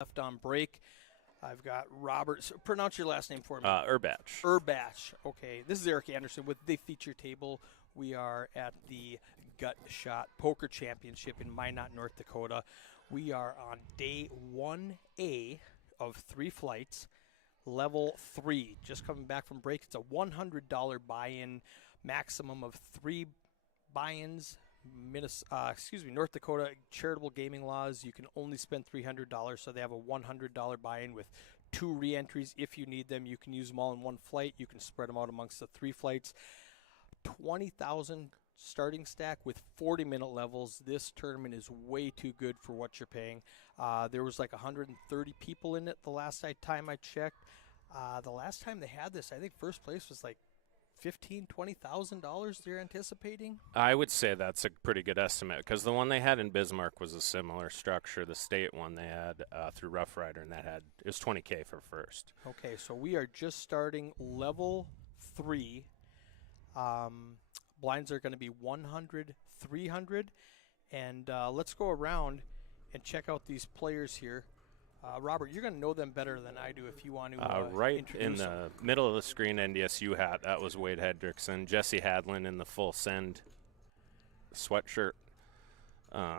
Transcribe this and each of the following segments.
left on break. I've got Robert. So pronounce your last name for me. Urbach. Urbach. Okay. This is Eric Anderson with the feature table. We are at the Gut Shot Poker Championship in Minot, North Dakota. We are on day 1A of 3 flights, level 3. Just coming back from break. It's a $100 buy-in, maximum of 3 buy-ins. North Dakota charitable gaming laws, you can only spend $300, so they have a $100 buy-in with 2 re-entries if you need them. You can use them all in one flight. You can spread them out amongst the 3 flights. 20,000 starting stack with 40-minute levels. This tournament is way too good for what you're paying. There was like 130 people in it the last time I checked. The last time they had this, I think first place was like $20,000 they're anticipating. I would say that's a pretty good estimate because the one they had in Bismarck was a similar structure. The state one they had through Rough Rider, and it was $20K for first. Okay, so we are just starting level 3. Blinds are going to be 100, 300, and let's go around and check out these players here. Robert, you're going to know them better than I do if you want to right in introduce the them. middle of the screen, NDSU hat, that was Wade Hendrickson. Jesse Hadlin in the full send sweatshirt.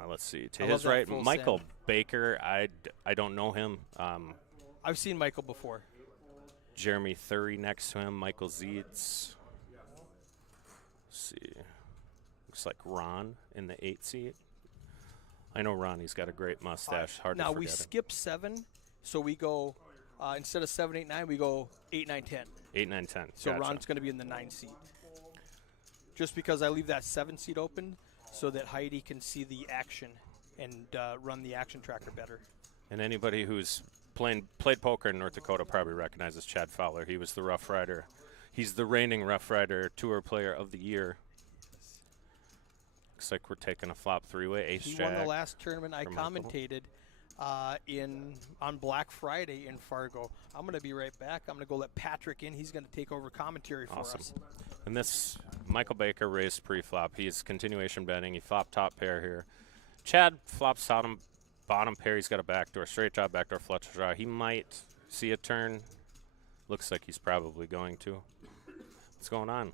Let's see. To his right, Michael send. Baker. I don't know him. I've seen Michael before. Jeremy Thury next to him. Michael Zietz. Let's see. Looks like Ron in the 8 seat. I know Ron. He's got a great mustache. Hard to now forget we skip 7, so we go instead of 7, 8, 9, we go 8, 9, 10. 8, 9, 10. So Gotcha. Ron's going to be in the 9 seat. Just because I leave that 7 seat open so that Heidi can see the action and run the action tracker better. And anybody who's played poker in North Dakota probably recognizes Chad Fowler. He was the Rough Rider. He's the reigning Rough Rider Tour Player of the Year. Looks like we're taking a flop 3-way ace He jack. won the last tournament I for Michael. commentated on Black Friday in Fargo. I'm going to be right back. I'm going to go let Patrick in. He's going to take over commentary for us. And this, Michael Baker raised pre-flop. He's continuation betting. He flopped top pair here. Chad flops bottom pair. He's got a backdoor straight draw, backdoor flush draw. He might see a turn. Looks like he's probably going to. What's going on?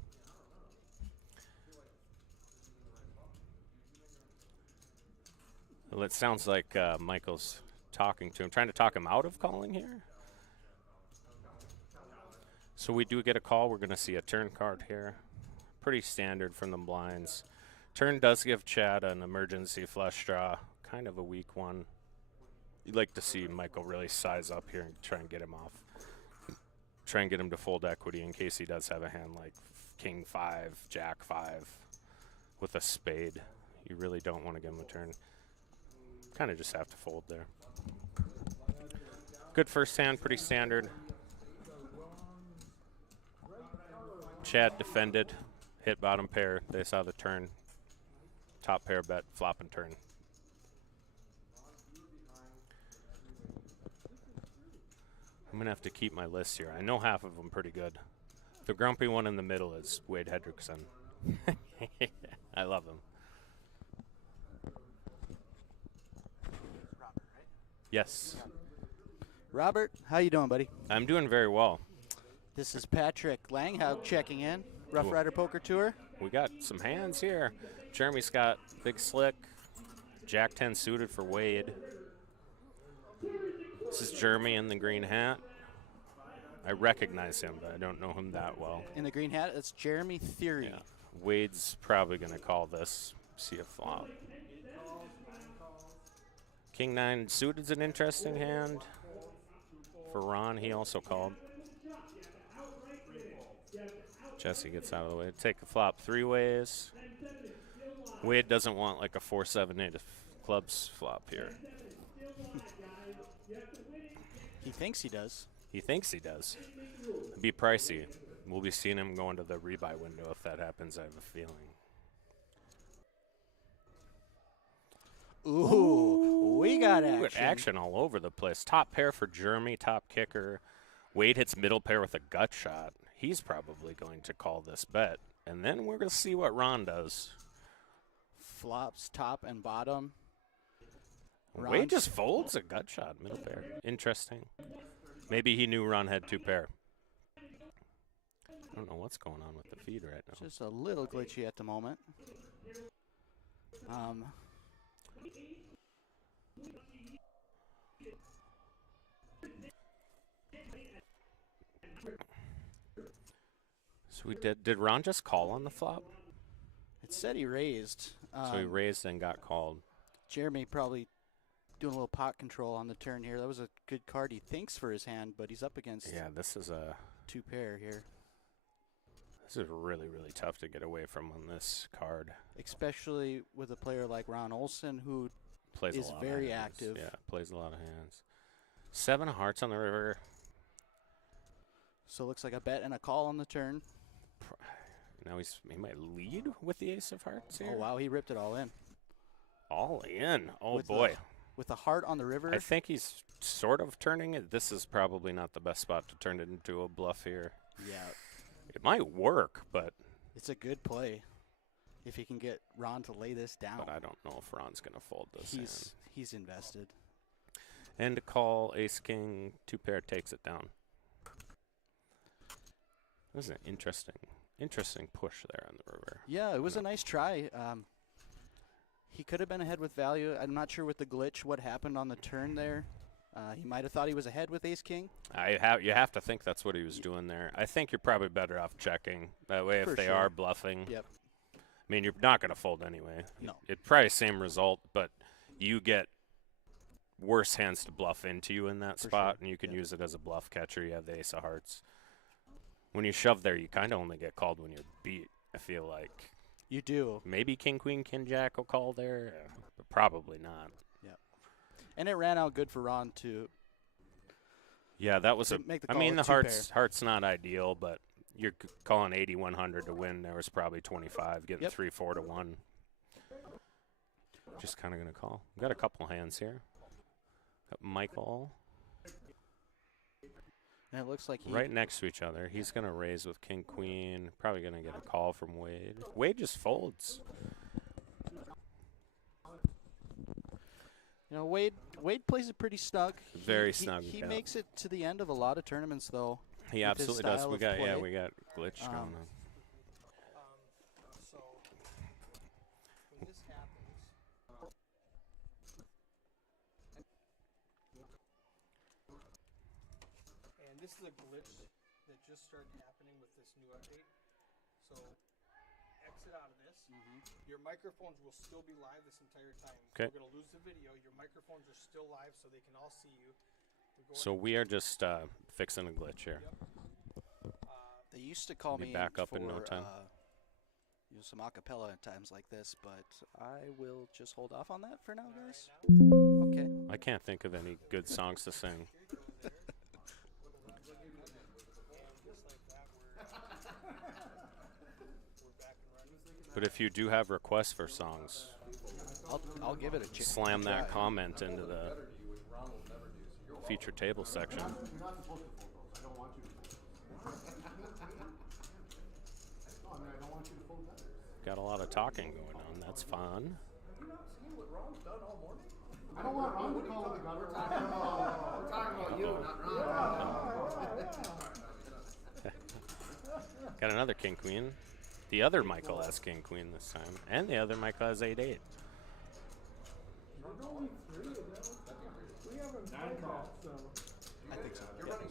Well, it sounds like Michael's talking to him, trying to talk him out of calling here. So we do get a call. We're going to see a turn card here. Pretty standard from the blinds. Turn does give Chad an emergency flush draw, kind of a weak one. You'd like to see Michael really size up here and try and get him off. Try and get him to fold equity in case he does have a hand like King 5, Jack 5 with a spade. You really don't want to give him a turn. Kind of just have to fold there. Good first hand, pretty standard. Chad defended, hit bottom pair. They saw the turn. Top pair bet, flop and turn. I'm going to have to keep my list here. I know half of them pretty good. The grumpy one in the middle is Wade Hendrickson. I love him. Yes. Robert, how you doing, buddy? I'm doing very well. This is Patrick Langhout checking in. Rough Rider Poker Tour. We got some hands here. Jeremy's got big slick. Jack 10 suited for Wade. This is Jeremy in the green hat. I recognize him, but I don't know him that well. In the green hat, that's Jeremy Theory. Yeah. Wade's probably going to call this. See a flop. King 9 suited's an interesting hand. For Ron, he also called. Jesse gets out of the way. Take a flop 3 ways. Wade doesn't want like a 4-7-8 clubs flop here. He thinks he does. He thinks he does. It'd be pricey. We'll be seeing him go into the rebuy window if that happens, I have a feeling. Ooh, we got action. We got action all over the place. Top pair for Jeremy, top kicker. Wade hits middle pair with a gut shot. He's probably going to call this bet. And then we're going to see what Ron does. Flops top and bottom. Wade just folds a gut shot, middle pair. Interesting. Maybe he knew Ron had 2 pair. I don't know what's going on with the feed right now. Just a little glitchy at the moment. So did Ron just call on the flop? It said he raised. So he raised and got called. Jeremy probably doing a little pot control on the turn here. That was a good card, he thinks, for his hand, but he's up against This is a 2 pair here. This is really, really tough to get away from on this card. Especially with a player like Ron Olson, who Plays is a lot very of hands. active. Yeah, plays a lot of hands. 7 of hearts on the river. So it looks like a bet and a call on the turn. Now he might lead with the ace of hearts here. Oh, wow, he ripped it all in. All in. Oh, With boy. With the heart on the river. I think he's sort of turning it. This is probably not the best spot to turn it into a bluff here. Yeah, It might work, but it's a good play if he can get Ron to lay this down. I don't know if Ron's going to fold this hand. He's invested. And to call ace-king, 2 pair takes it down. This is an interesting push there on the river. Yeah, it was a nice try. He could have been ahead with value. I'm not sure with the glitch what happened on the turn there. He might have thought he was ahead with ace-king. You have to think that's what he was doing there. I think you're probably better off checking. That way, if For they sure. are bluffing, Yep. I mean, you're not going to fold anyway. No. It's probably same result, but you get worse hands to bluff into you in that For spot, sure. and you can Yep. use it as a bluff catcher. You have the ace of hearts. When you shove there, you kind of only get called when you're beat, I feel like. You do. Maybe king, queen, king, jack will call there, but probably not. And it ran out good for Ron to Yeah, that was To a. make the I call mean, with the 2 heart's not ideal, but you're calling 8,100 to win. There was probably 25, getting Yep. 3-4 to 1. Just kind of gonna call. We've got a couple hands here. Got Michael and it looks like he right next to each other. He's gonna raise with king, queen. Probably gonna get a call from Wade. Wade just folds. Wade plays it pretty snug. Very snug, He yeah. makes it to the end of a lot of tournaments though. He With his absolutely does. style We of got play. we got glitch going on. So when this happens, and this is a glitch that just started happening with this new update. So exit out of this. Your microphones will still be live this entire time. Okay. We're gonna lose the video. Your microphones are still live, so they can all see you. So we are just fixing a glitch here. They used to call Be me back up for in no time. some acapella at times like this, but I will just hold off on that for now, guys. Okay. I can't think of any good songs to sing. But if you do have requests for songs, I'll give it a chance. slam that comment into the feature table section. Got a lot of talking going on. That's fun. I don't want Ron to call the governor. We're talking about you, not Ron. Got another king queen. The other Michael has king queen this time, and the other Michael has 8-8. I think so.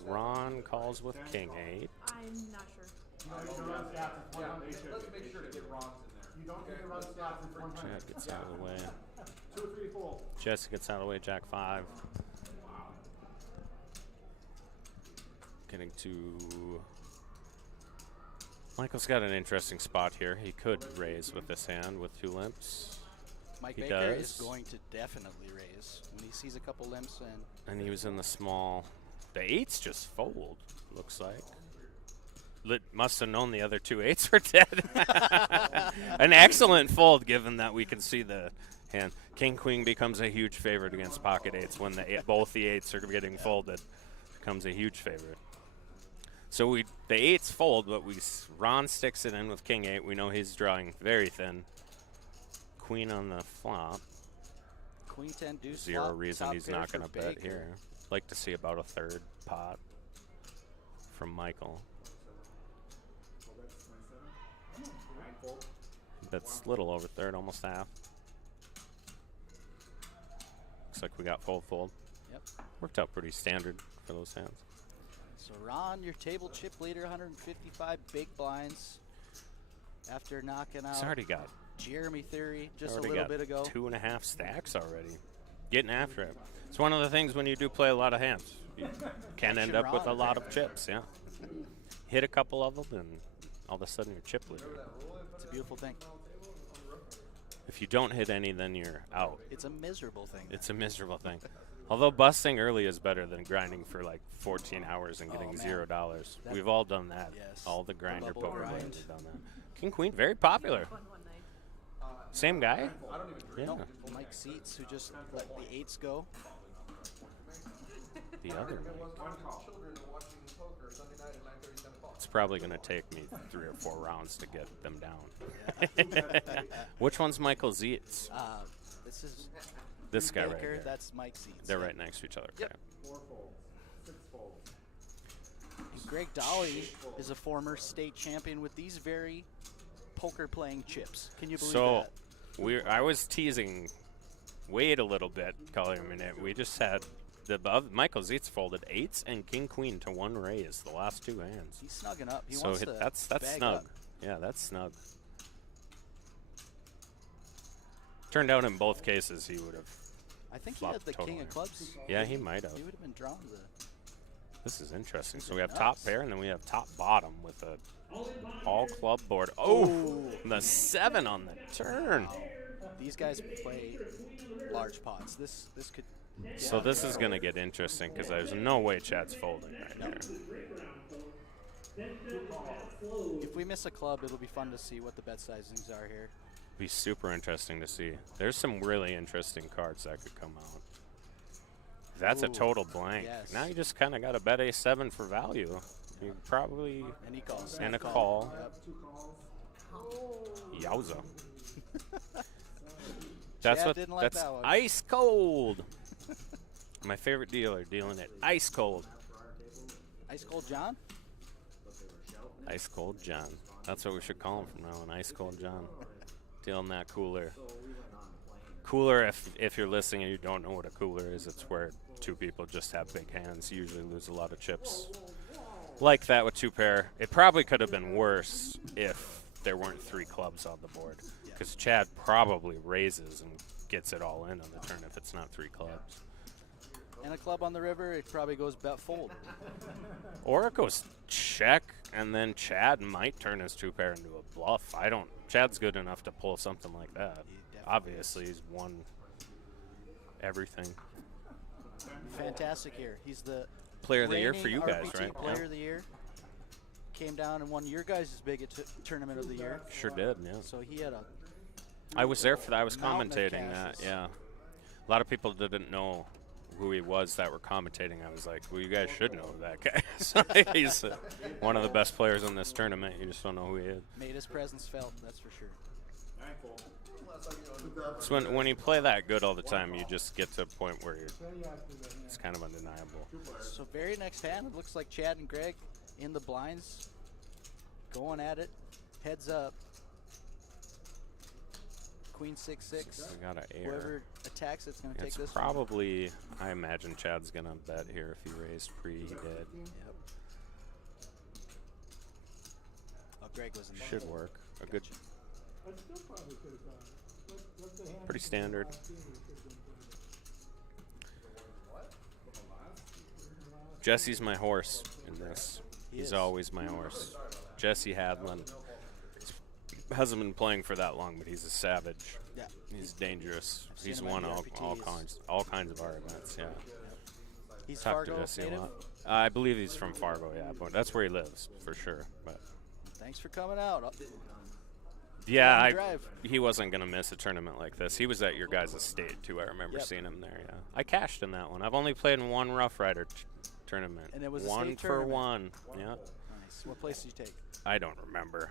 Ron calls with king 8. I'm not sure. Let's make sure to get Ron's in there. You don't need to run slots in front. Jack gets out of the way. 2, 3, 4. Jesse gets out of the way. Jack 5. Getting to. Michael's got an interesting spot here. He could raise with this hand with 2 limps. Mike He Baker does. is going to definitely raise when he sees a couple limps in. And he was in the small. The 8s just fold, looks like. Must have known the other 2 8s were dead. An excellent fold, given that we can see the hand. King Queen becomes a huge favorite against pocket 8s when both the 8s are getting folded. Becomes a huge favorite. So the 8s fold, but Ron sticks it in with King 8. We know he's drawing very thin. Queen on the flop. Queen 10 deuce. Zero flop, reason top he's pair not for going to bet Baker. here. Like to see about a third pot from Michael. That's a little over third, almost half. Looks like we got fold. Yep. Worked out pretty standard for those hands. So Ron, your table chip leader, 155 big blinds. After knocking out He's already got Jeremy Theory just a already little got bit ago. 2.5 stacks already. Getting after it. It's one of the things when you do play a lot of hands. You can end up with a lot of chips, yeah. Hit a couple of them, and all of a sudden you're chip leader. It's a beautiful thing. If you don't hit any, then you're out. It's a miserable thing. It's a miserable thing. Although busting early is better than grinding for like 14 hours and getting man. $0. That- We've all done that. Yes. All the grinder Bubble poker grind. players have done that. King Queen, very popular. Same guy? Yeah. No, Mike Seats, who just let the 8s go. The other one. Children watching poker Sunday night at 9:30, 10 o'clock. It's probably going to take me 3 or 4 rounds to get them down. Which one's Michael Zietz? This is This guy right Baker. here. That's Mike Seats. They're right next to each other. Yep. Okay. And Greg Dolly is a former state champion with these very poker-playing chips. Can you believe So that? I was teasing Wade a little bit, calling him in it. We just had Michael Zietz folded 8s and King Queen to 1 raise, the last 2 hands. He's snugging up. He So wants to that's bag snug. up. Yeah, that's snug. Turned out in both cases he would have. I think he Flop had the king totally. of clubs. Yeah, he might have. He would have been drawn to This is interesting. So we have Nuts. top pair and then we have top bottom with a all club board. Oh, the 7 on the turn. these guys play large pots. This could. So this is going to get interesting because there's no way Chad's folding right here. If we miss a club, it'll be fun to see what the bet sizings are here. Be super interesting to see. There's some really interesting cards that could come out. That's a Ooh, total blank. yes. Now you just kind of got to bet A7 for value. You probably And he calls. and a call. Yep. Yowza. That's Chad what. didn't like That's that one. ice cold. My favorite dealer dealing it ice cold. Ice Cold John? Ice cold John. That's what we should call him from now on. Ice cold John. Dealing that cooler. Cooler, if you're listening and you don't know what a cooler is, it's where 2 people just have big hands. You usually lose a lot of chips. Like that with 2 pair. It probably could have been worse if there weren't 3 clubs on the board. Because Chad probably raises and gets it all in on the turn if it's not 3 clubs. And a club on the river, it probably goes bet fold. Or it goes check, and then Chad might turn his 2 pair into a bluff. Chad's good enough to pull something like that. He definitely Obviously, he's won everything. Fantastic here. He's the Player of the year for reigning you guys, RPT right? Player of the year. Came down and won your guys' biggest tournament of the year. Sure did, yeah. So he had a I was there for that. I was mountain of commentating that, cashes. yeah. A lot of people didn't know who he was that were commentating. I was like, well, you guys should know that guy. So he's one of the best players in this tournament. You just don't know who he is. made his presence felt, that's for sure. So when you play that good all the time, you just get to a point where it's kind of undeniable. So very next hand, it looks like Chad and Greg in the blinds, going at it, heads up. Queen 6-6. We got an air. Whoever attacks it's going to take It's this one. probably, I imagine Chad's going to bet here if he raised pre, he did. Yep. Oh, Greg was in the Should work. A good, pretty standard. Jesse's my horse in this. He He's is. always my horse. Jesse Hadlin hasn't been playing for that long, but he's a savage. Yeah. He's dangerous. I've seen He's him won at the all RPTs. kinds of our events. Yeah, He's talked Fargo to Jesse a native. lot. I believe he's from Fargo. Yeah, but that's where he lives for sure. But Thanks for coming out. yeah, Long drive. he wasn't gonna miss a tournament like this. He was at your guys' estate too. I remember Yep. seeing him there. Yeah, I cashed in that one. I've only played in one Rough Rider tournament. And it was a one state for tournament. one. Yeah, Nice. What place did you take? I don't remember.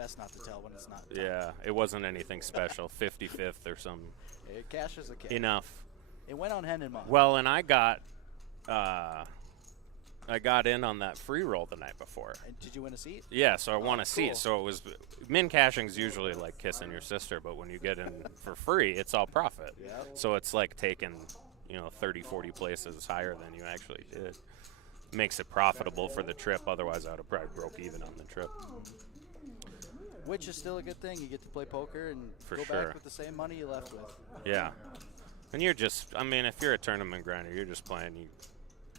best not to tell when it's not. Yeah, it wasn't anything special. 55th or some. Cash is a cash. Enough. It went on Hendonmont. Well, and I got in on that free roll the night before. And did you win a seat? Yeah, so I won a seat. cool. So it was min cashing's usually like kissing your sister, but when you get in for free, it's all profit. Yep. So it's like taking, 30, 40 places higher than you actually did. Makes it profitable for the trip. Otherwise, I would have probably broke even on the trip. Which is still a good thing. You get to play poker and For go sure. back with the same money you left with. Yeah. And you're just, if you're a tournament grinder, you're just playing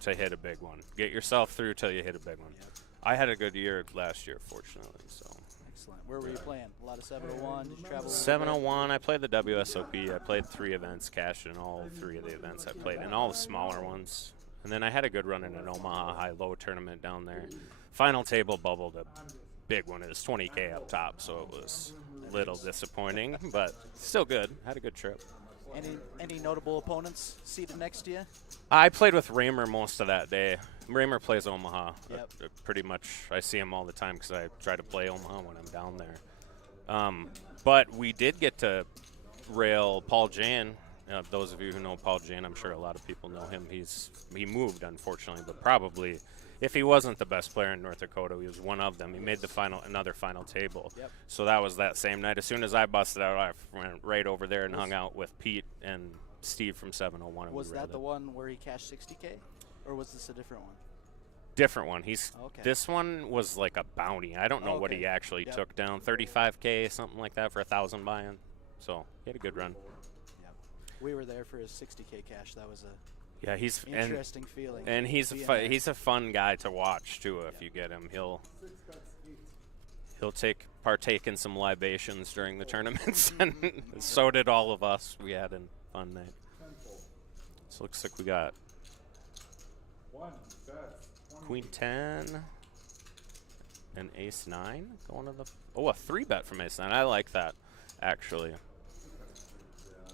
to hit a big one. Get yourself through till you hit a big one. Yep. I had a good year last year, fortunately. So Excellent. Where were you playing? A lot of 701. Did you travel? 701, I played the WSOP. I played 3 events, cashed in all 3 of the events I played, and all the smaller ones. And then I had a good run in an Omaha high-low tournament down there. Final table bubbled a big one. It was 20K up top, so it was a little disappointing, but still good. Had a good trip. Any notable opponents seated next to you? I played with Raymer most of that day. Raymer plays Omaha. Yep. Pretty much, I see him all the time because I try to play Omaha when I'm down there. But we did get to rail Paul Jane. Those of you who know Paul Jane, I'm sure a lot of people know him. He moved, unfortunately, but probably if he wasn't the best player in North Dakota, he was one of them. He made another final table. Yep. So that was that same night. As soon as I busted out, I went right over there and hung out with Pete and Steve from 701. and we Was that railed the it. one where he cashed 60K? Or was this a different one? Different one. Okay. This one was like a bounty. I don't know what Okay. he actually Yep. took down. 35K, something like that, for 1,000 buy-in. So he had a good run. Yep. We were there for his 60K cash. That was a Yeah, he's interesting feeling. and he's being there. he's a fun guy to watch too. If Yep. you get him, he'll partake in some libations during the tournaments, and so did all of us. We had a fun night. So looks like we got Queen 10 and Ace 9 going to the. Oh, a 3-bet from Ace 9. I like that, actually.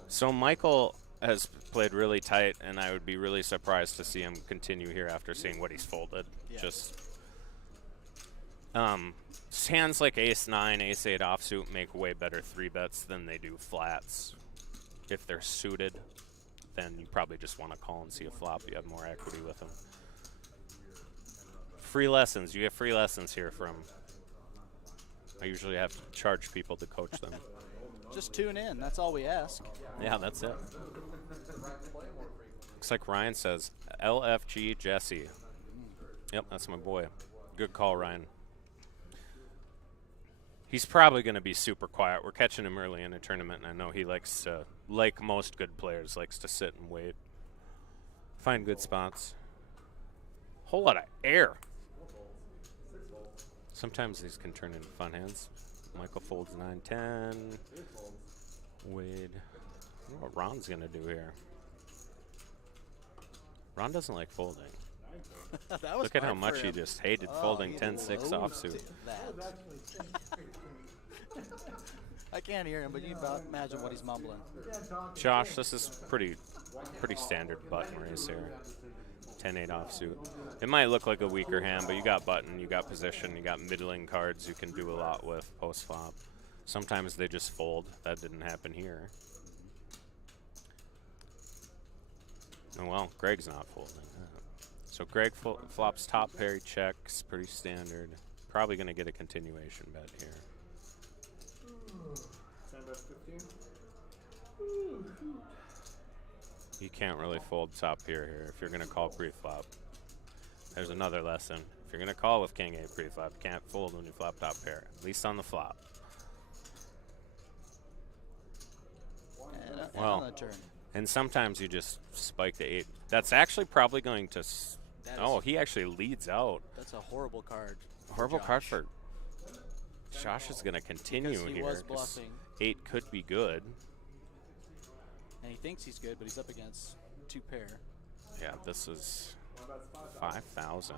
So Michael has played really tight, and I would be really surprised to see him continue here after seeing what he's folded. Yeah. Just hands like Ace 9, Ace 8 offsuit make way better 3-bets than they do flats. If they're suited, then you probably just want to call and see a flop. You have more equity with them. Free lessons. You get free lessons here from. I usually have to charge people to coach them. Just tune in. That's all we ask. Yeah, that's it. Looks like Ryan says LFG Jesse. Yep, that's my boy. Good call, Ryan. He's probably going to be super quiet. We're catching him early in a tournament, and I know he likes to, like most good players, likes to sit and wait. Find good spots. Whole lot of air. Sometimes these can turn into fun hands. Michael folds 9-10. Wade. I don't know what Ron's going to do here. Ron doesn't like folding. That was Look at how hard for much he him. just hated Oh, folding he 10-6 loathed offsuit. that. I can't hear him, but you imagine what he's mumbling. Josh, this is pretty standard button raise here. 10-8 offsuit. It might look like a weaker hand, but you got button, you got position, you got middling cards you can do a lot with post-flop. Sometimes they just fold. That didn't happen here. Oh, well, Greg's not folding. So Greg flops top pair, he checks, pretty standard. Probably going to get a continuation bet here. You can't really fold top pair here if you're going to call pre-flop. There's another lesson. If you're going to call with King 8 pre-flop, you can't fold when you flop top pair, at least on the flop. And Well, on the turn. and sometimes you just spike the 8. That's actually probably going to. That Oh, is- he actually leads out. That's a horrible card. for Horrible card Josh. for. Josh is going to continue Because he here. was 'cause bluffing, 8 could be good. and he thinks he's good, but he's up against 2 pair. Yeah, this is 5,000.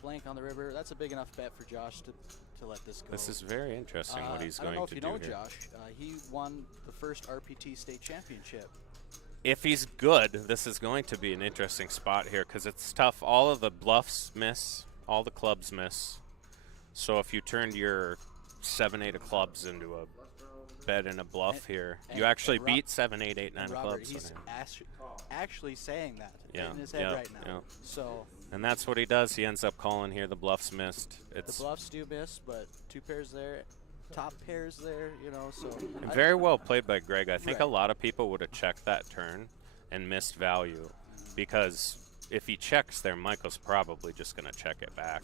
Blank on the river. That's a big enough bet for Josh to let this go. This is very interesting what he's I don't going know to if do you know here. Josh. He won the first RPT state championship. If he's good, this is going to be an interesting spot here because it's tough. All of the bluffs miss, all the clubs miss. So if you turned your 7-8 of clubs into a bet and a bluff here. You and actually Rob- beat 7-8, 8-9 And of Robert, clubs. he's on him. actually saying that Yeah, in his head yeah, right now. yeah. So And that's what he does. He ends up calling here. The bluff's missed. the It's bluffs do miss, but 2 pairs there, top pairs there, you know. So very well played by Greg. I think Right. a lot of people would have checked that turn and missed value, because if he checks there, Michael's probably just going to check it back.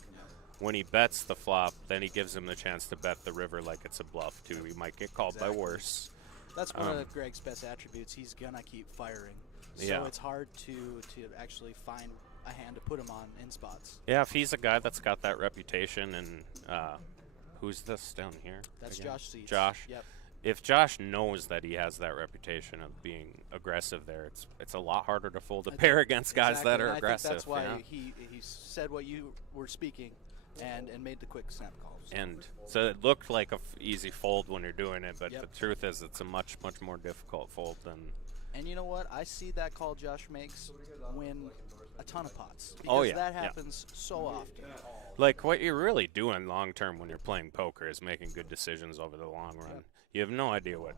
When he bets the flop, then he gives him the chance to bet the river like it's a bluff too. He might get called by worse. that's one of Greg's best attributes. He's gonna keep firing. So Yeah. it's hard to actually find a hand to put him on in spots. Yeah, if he's a guy that's got that reputation, and who's this down here? That's again? Josh Seitz. Josh. Yep. If Josh knows that he has that reputation of being aggressive there, it's a lot harder to fold a pair against guys Exactly, that are and aggressive. I think that's why yeah. he said what you were speaking, and made the quick snap calls. And so it looked like a easy fold when you're doing it, but Yep. the truth is it's a much more difficult fold than. And you know what? I see that call Josh makes win a ton of pots. Because Oh, yeah, that yeah. happens so often. Like, what you're really doing long term when you're playing poker is making good decisions over the long run. You have no idea what.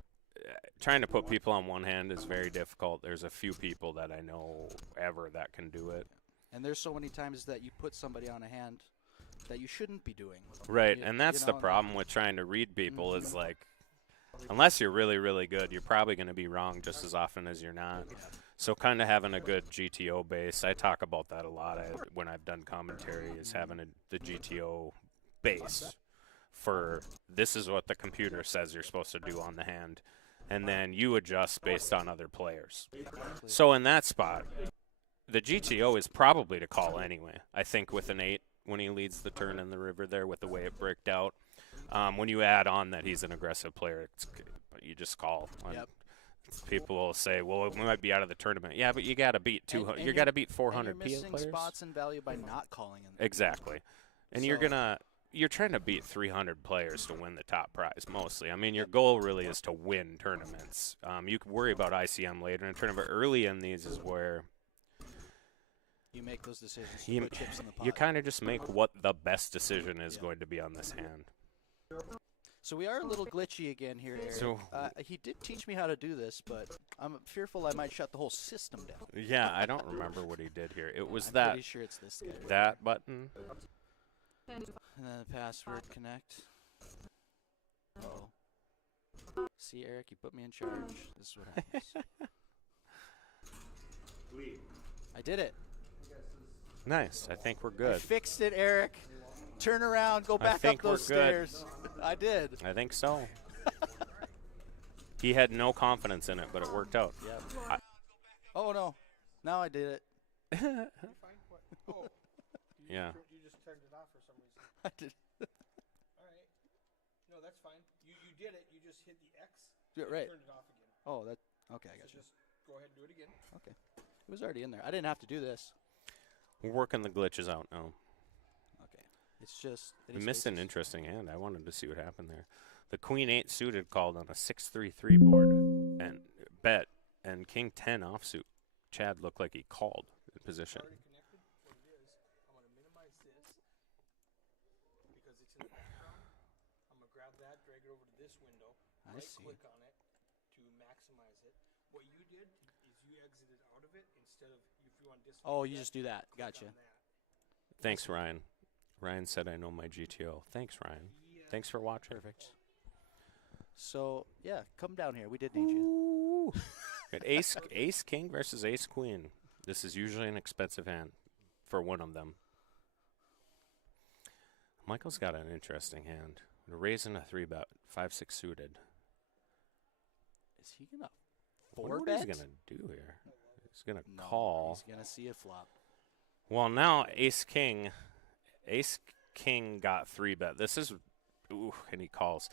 Trying to put people on one hand is very difficult. There's a few people that I know ever that can do it. And there's so many times that you put somebody on a hand that you shouldn't be doing. Right, You- and that's you the know, and problem with trying to read people is like, unless you're really, really good, you're probably going to be wrong just as often as you're not. So kind of having a good GTO base, I talk about that a lot when I've done commentary, is having the GTO base for this is what the computer says you're supposed to do on the hand, and then you adjust based on other players. So in that spot, the GTO is probably to call anyway. I think with an 8 when he leads the turn in the river there with the way it bricked out. When you add on that he's an aggressive player, you just call. Yep. People will say, "Well, we might be out of the tournament." Yeah, but you got to beat 200. and You got to beat 400 and you're PO missing players. spots and value by not calling them. Exactly. And So- you're trying to beat 300 players to win the top prize mostly. I mean, your goal really is to win tournaments. You can worry about ICM later in a tournament. Early in these is where You make those decisions to you, put chips in the pot. you kind of just make what the best decision is going to be on this hand. So we are a little glitchy again here, Eric. So- He did teach me how to do this, but I'm fearful I might shut the whole system down. Yeah, I don't remember what he did here. It was I'm that pretty sure it's this guy. that button. And then the password connect. Oh. See, Eric, you put me in charge. This is what happens. I did it. Nice. I think we're I good. fixed it, Eric. Turn around, go back up think we're those good. stairs. I did. I think so. He had no confidence in it, but it worked out. Yep. I- Oh no. Now I did it. Yeah. You just turned it off for some reason. I did. All right. No, that's fine. You did it. You just hit the X. Yeah, and right. Turned it off again. Oh, that. Okay, I So got you. just go ahead and do it again. Okay. It was already in there. I didn't have to do this. We're working the glitches out now. Okay. It's just. We any missed an spaces. interesting hand. I wanted to see what happened there. The Queen 8 suited called on a 6-3-3 board and bet, and King 10 offsuit. Chad looked like he called in position. Already connected. What it is, I'm going to minimize this because it's in the background. I'm going to grab that, drag it over to this window, I see. click on it to maximize it. What you did is you exited out of it instead of if you want to disconnect. Oh, you that, just do that. click Gotcha. on that. Thanks, Ryan. Ryan said I know my GTO. Thanks, Ryan. Thanks for watching. Perfect. So yeah, come down here. We did need you. Good. Ace King versus Ace Queen. This is usually an expensive hand for one of them. Michael's got an interesting hand. Raising a 3-bet, 5-6 suited. Is he gonna I wonder four what he's bet? gonna do here. He's gonna No, call. He's gonna see a flop. Well, now Ace King got 3-bet. This is, ooh, and he calls.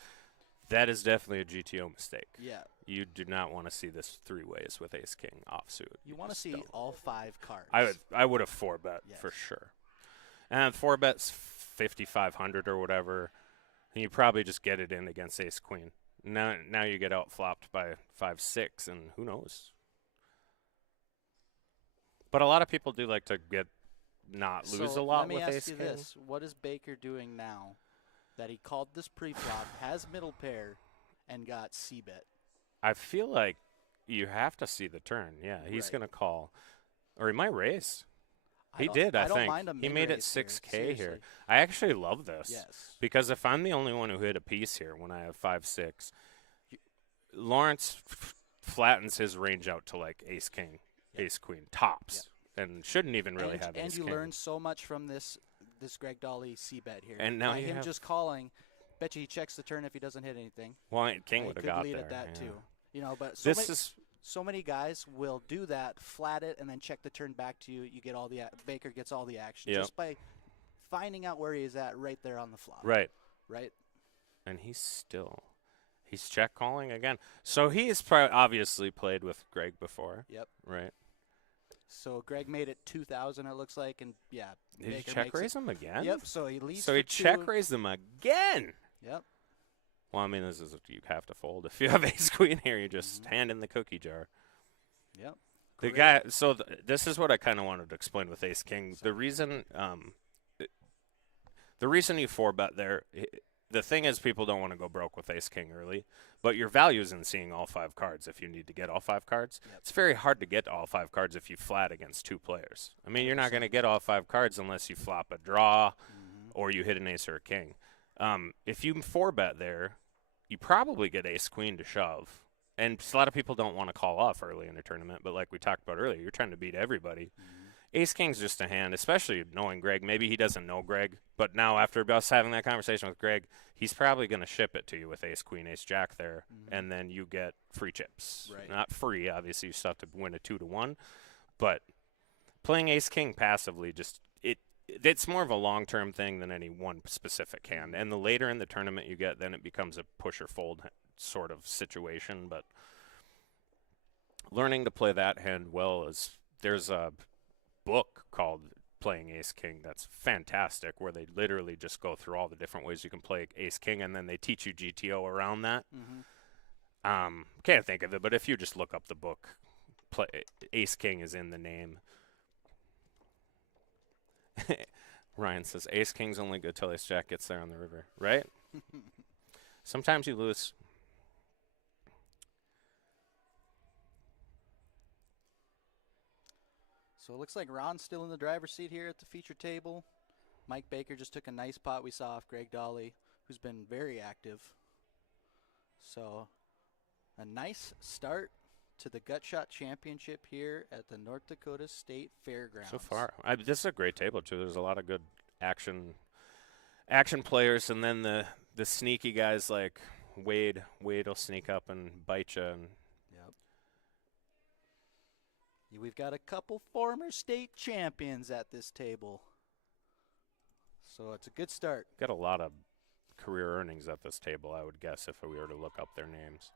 That is definitely a GTO mistake. Yeah. You do not want to see this 3 ways with Ace King offsuit. You want to just see don't. all 5 cards. I would have 4-bet Yes. for sure. And 4-bet's 5,500 or whatever. And you probably just get it in against Ace Queen. Now you get out flopped by 5-6, and who knows? But a lot of people do like to not lose So a lot let me with ask Ace you King. this: what is Baker doing now that he called this pre-flop, has middle pair, and got c-bet. I feel like you have to see the turn. Yeah, he's Right. going to call. Or he might raise. I He don't- did, I don't think. mind a He made it min-raise here, 6K here. seriously. I actually love this. Yes. Because if I'm the only one who hit a piece here when I have 5-6, Lawrence flattens his range out to like ace king, ace queen, tops, and shouldn't even really have And ace you king. learn so much from this Greg Dolly c-bet here. And now By you him have- just calling, bet you he checks the turn if he doesn't hit anything. Well, king He would have could got lead there. at that yeah. too. You know, but This is so many guys will do that, flat it, and then check the turn back to you. You get all the Baker gets all the action Yep. just by finding out where he's at right there on the flop. right. Right. And he's check calling again. So he's obviously played with Greg before. Yep. Right. So Greg made it 2,000. It looks like, and yeah. Did he Baker check makes it- raise him again? Yep. So he leads. So for he two. check raised him again. Yep. Well, I mean, this is you have to fold if you have ace queen here. You just hand in the cookie jar. Yep. The Great. guy. So this is what I kind of wanted to explain with ace king. The reason, the reason you 4-bet there. The thing is, people don't want to go broke with ace king early, but your value is in seeing all 5 cards. If you need to get all 5 cards, Yep. it's very hard to get all 5 cards if you flat against 2 players. I mean, you're not going to get all 5 cards unless you flop a draw or you hit an ace or a king. If you 4-bet there, you probably get ace queen to shove. And a lot of people don't want to call off early in a tournament, but like we talked about earlier, you're trying to beat everybody. Ace king's just a hand, especially knowing Greg. Maybe he doesn't know Greg, but now after us having that conversation with Greg, he's probably going to ship it to you with ace queen, ace jack there, and then you get free chips. Right. Not free, obviously. You still have to win a 2-1, but playing ace king passively it's more of a long-term thing than any one specific hand. And the later in the tournament you get, then it becomes a push or fold sort of situation. But learning to play that hand well there's a book called Playing Ace King that's fantastic, where they literally just go through all the different ways you can play ace king, and then they teach you GTO around that. Can't think of it, but if you just look up the book, ace king is in the name. Ryan says ace king's only good till ace jack gets there on the river, right? Sometimes you lose. So it looks like Ron's still in the driver's seat here at the feature table. Mike Baker just took a nice pot we saw off Greg Dolly, who's been very active. So a nice start to the Gut Shot Championship here at the North Dakota State Fairgrounds. So far, this is a great table too. There's a lot of good action players, and then the sneaky guys like Wade. Wade will sneak up and bite you. And Yep. We've got a couple former state champions at this table. So it's a good start. got a lot of career earnings at this table, I would guess, if we were to look up their names.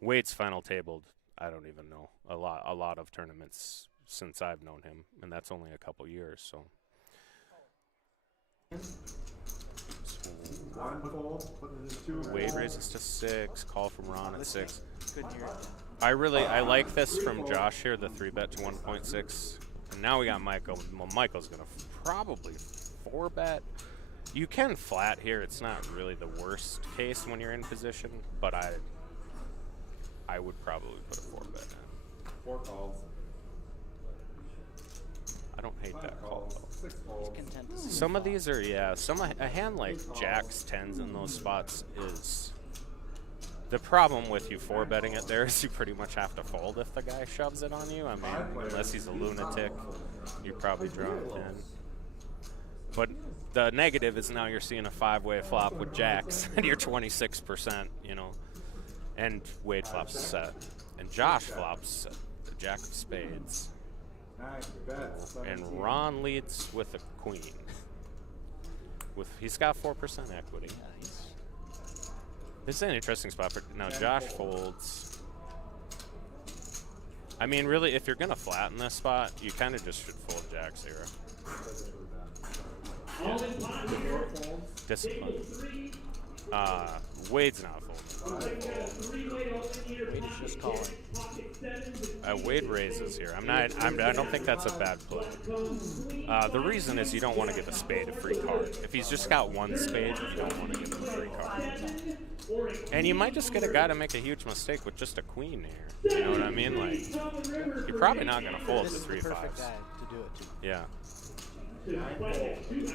Wade's final tabled, I don't even know, a lot of tournaments since I've known him, and that's only a couple years. So Wade raises to 6, call from Ron at 6. Couldn't hear it. I like this from Josh here, the 3-bet to 1.6. And now we got Michael. Well, Michael's going to probably 4-bet. You can flat here. It's not really the worst case when you're in position, but I would probably put a 4-bet in. 4 calls. I don't hate that call, though. 6 calls. Content to see Some of flop. these are, a hand like jacks, 10s in those spots is... The problem with you 4-betting it there is you pretty much have to fold if the guy shoves it on you. I mean, unless he's a lunatic, you probably draw him thin. But the negative is now you're seeing a 5-way flop with jacks, and you're 26%, and Wade flops a set. And Josh flops the jack of spades. 9 bets. And 17. Ron leads with a queen. He's got 4% equity. Yeah, he's This is an interesting spot. Now Josh folds. I mean, really, if you're going to flatten this spot, you kind of just should fold jack 0. Discipline. Wade's not folding. Wade is just calling. Wade raises here. I don't think that's a bad play. The reason is you don't want to give a spade a free card. If he's just got one spade, you don't want to give him a free card. And you might just get a guy to make a huge mistake with just a queen here. You know what I mean? Like, you're probably not going to fold This the is the 3 perfect fives. guy to do it to. Yeah,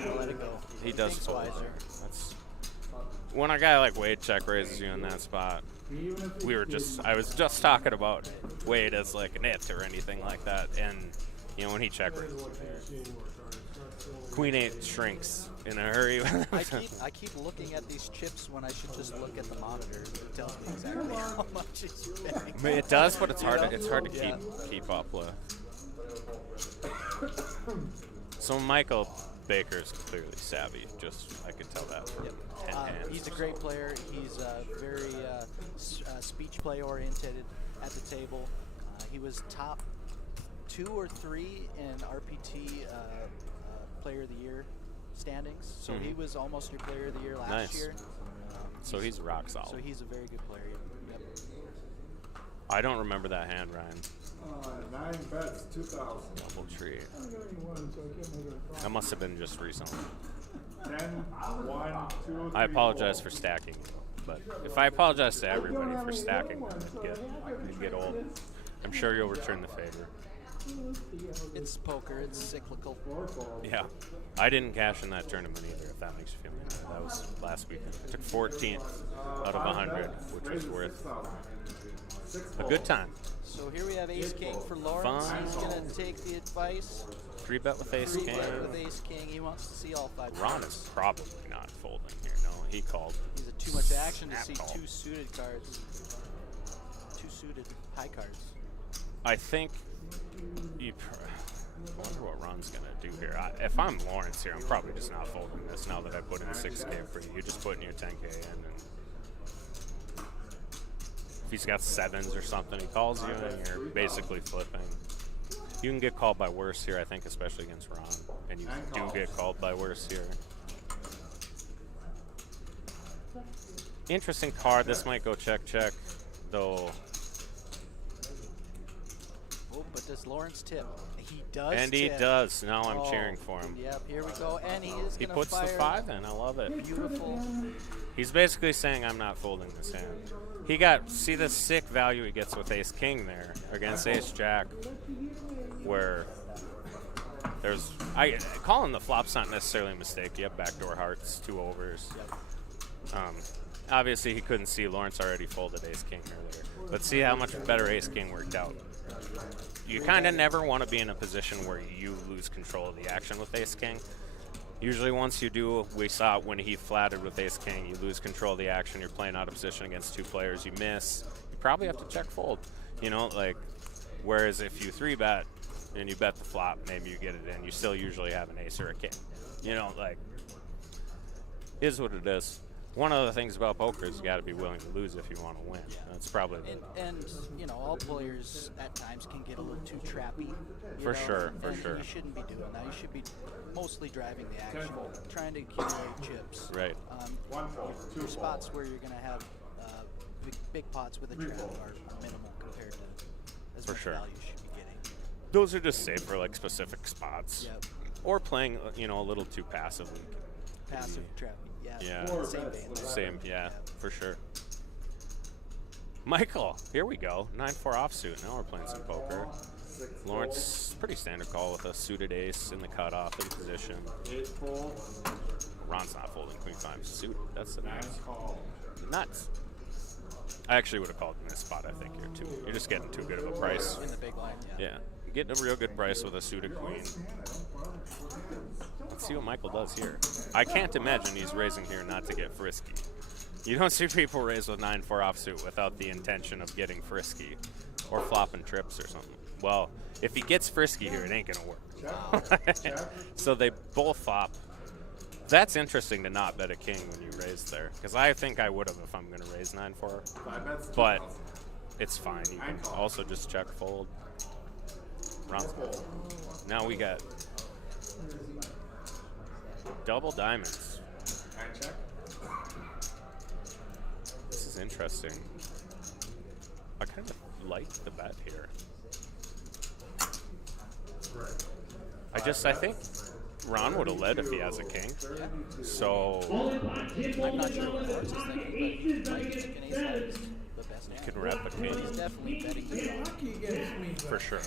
I'll let it go. he does Thinks fold. wiser. That's when a guy like Wade check raises you in that spot. I was just talking about Wade as like an it or anything like that, and you know when he check raises, Queen 8 shrinks in a hurry. I keep looking at these chips when I should just look at the monitor. It tells me exactly how much it's betting. I mean, it does, but it's hard. You know? It's hard to Yeah. keep up with. So Michael Baker's clearly savvy. Just I could tell that from 10 hands. He's a great player. He's very speech play oriented at the table. He was top 2 or 3 in RPT Player of the Year standings. So he was almost your Player of the Year last Nice. year. So he's rock solid. So he's a very good player. Yep. I don't remember that hand, Ryan. 9 bets, 2,000. Double tree. That must have been just recently. 10, 1, 2, 3, I apologize 4. for stacking, but if I apologize to everybody for stacking, then it'd get old. I'm sure you'll return the favor. It's poker. It's cyclical. Yeah. I didn't cash in that tournament either, if that makes you feel any better. That was last weekend. I took 14th out of 100, which was worth a good time. So here we have Ace King for Lawrence. Fun. He's going to take the advice. 3-bet with Ace Three King. bet with Ace King. He wants to see all 5 Ron cards. is probably not folding here. No, he called. He's a too much action to Snap see call. 2 suited cards. 2 suited high cards. I think I wonder what Ron's going to do here. If I'm Lawrence here, I'm probably just not folding this now that I put in 6K for you. You're just putting your 10K in. And if he's got 7s or something, he calls you and you're basically flipping. You can get called by worse here, I think, especially against Ron. And you do get called by worse here. Interesting card. This might go check, though. Oh, but does Lawrence tip? He does. And he tip. does. Now I'm Oh, cheering for him. Yep, here we go. And he is He going to puts fire. the 5 in. I love it. Beautiful. He's basically saying I'm not folding this hand. He got, see the sick value he gets with Ace King there against Ace Jack, where there's, calling the flop's not necessarily a mistake. You have backdoor hearts, 2 overs. Obviously he couldn't see Lawrence already folded Ace King earlier. But see how much better Ace King worked out. You kind of never want to be in a position where you lose control of the action with Ace King. Usually once you do, we saw it when he flatted with Ace King, you lose control of the action, you're playing out of position against 2 players, you miss, you probably have to check fold. You know, like, whereas if you 3-bet and you bet the flop, maybe you get it in, you still usually have an ace or a king. You know, like, is what it is. One of the things about poker is you got to be willing to lose if you want to win. That's probably And you know, all players at times can get a little too trappy. you For know, sure, for and sure. You shouldn't be doing that. You should be mostly driving the action, trying to accumulate chips. right. Your spots where you're going to have big pots with a trap are minimal compared to as For much sure. value you should be getting. Those are just safe for like specific spots. Yep. Or playing, you know, a little too passively. Passive trap. Yeah. Yeah. Same vein. there. Same, yeah, for sure. Michael, here we go. 9-4 offsuit. Now we're playing some poker. Lawrence, pretty standard call with a suited ace in the cutoff in position. 8 fold. Ron's not folding queen 5 suited. That's the nuts. Nuts. I actually would have called in this spot, I think, here too. You're just getting too good of a price. In the big line. Yeah. Yeah, you're getting a real good price with a suited queen. Let's see what Michael does here. I can't imagine he's raising here not to get frisky. You don't see people raise with 9-4 offsuit without the intention of getting frisky or flopping trips or something. Well, if he gets frisky here, it ain't going to work. So they both flop. That's interesting to not bet a king when you raise there, because I think I would have if I'm going to raise 9-4. 5 bets, But 2,000. it's fine. You can also just check fold. Ron's good. Now we got double diamonds. And check. This is interesting. I kind of like the bet here. I think Ron would have led if he has a king. So I'm not sure what Lawrence is thinking, but Mike thinking ace high is the best hand. you can replicate He's definitely betting the draw. for sure.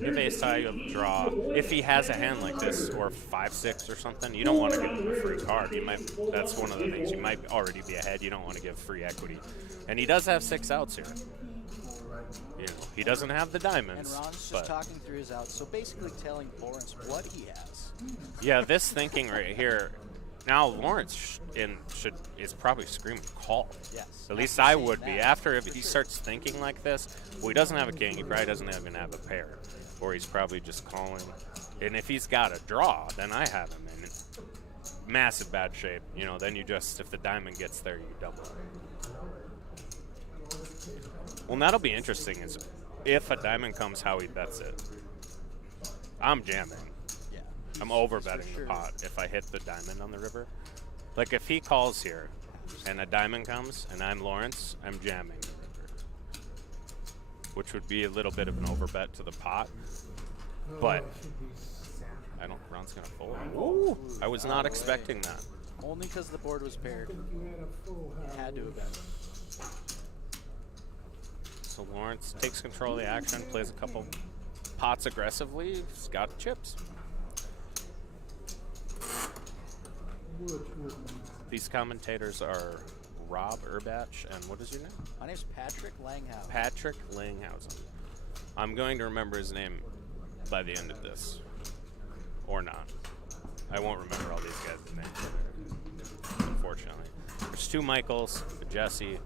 If ace high, you'll draw. If he has a hand like this, or 5-6 or something, you don't want to give him a free card. You might. That's one of the things. You might already be ahead. You don't want to give free equity. And he does have 6 outs here. You know, he doesn't have the And diamonds. Ron's just but talking through his outs, so basically telling Lawrence what he has. yeah, this thinking right here. Now Lawrence is probably screaming call. Yes. At least After I seeing would be. that, After if he starts thinking like this, well, he doesn't have a king. He probably doesn't even have a pair, or he's probably just calling. And if he's got a draw, then I have him in massive bad shape. You know, then you just, if the diamond gets there, you double it. Well, and that'll be interesting. Is if a diamond comes, how he bets it. I'm jamming. Yeah. I'm over betting sure. the pot if I hit the diamond on the river. Like if he calls here and a diamond comes and I'm Lawrence, I'm jamming the river. Which would be a little bit of an overbet to the pot. But Ron's gonna fold. Ooh, I was not expecting that. Only because the board was paired. It had to have been. So Lawrence takes control of the action, plays a couple pots aggressively. He's got chips. These commentators are Rob Urbach and what is your name? My name's Patrick Langhausen. Patrick Langhausen. I'm going to remember his name by the end of this. Or not. I won't remember all these guys' names, unfortunately. There's 2 Michaels, a Jesse,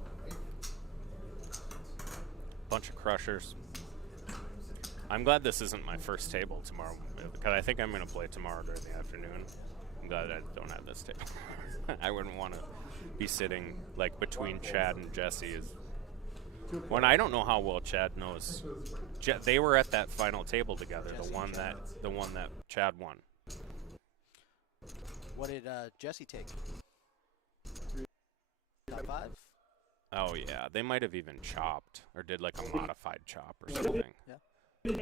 bunch of crushers. I'm glad this isn't my first table tomorrow, because I think I'm going to play tomorrow during the afternoon. I'm glad I don't have this table. I wouldn't want to be sitting like between Chad and Jesse. When I don't know how well Chad knows. They were at that final table together, the one that Chad won. What did Jesse take? Top 5? Oh yeah, they might have even chopped or did like a modified chop or something. Yeah. Good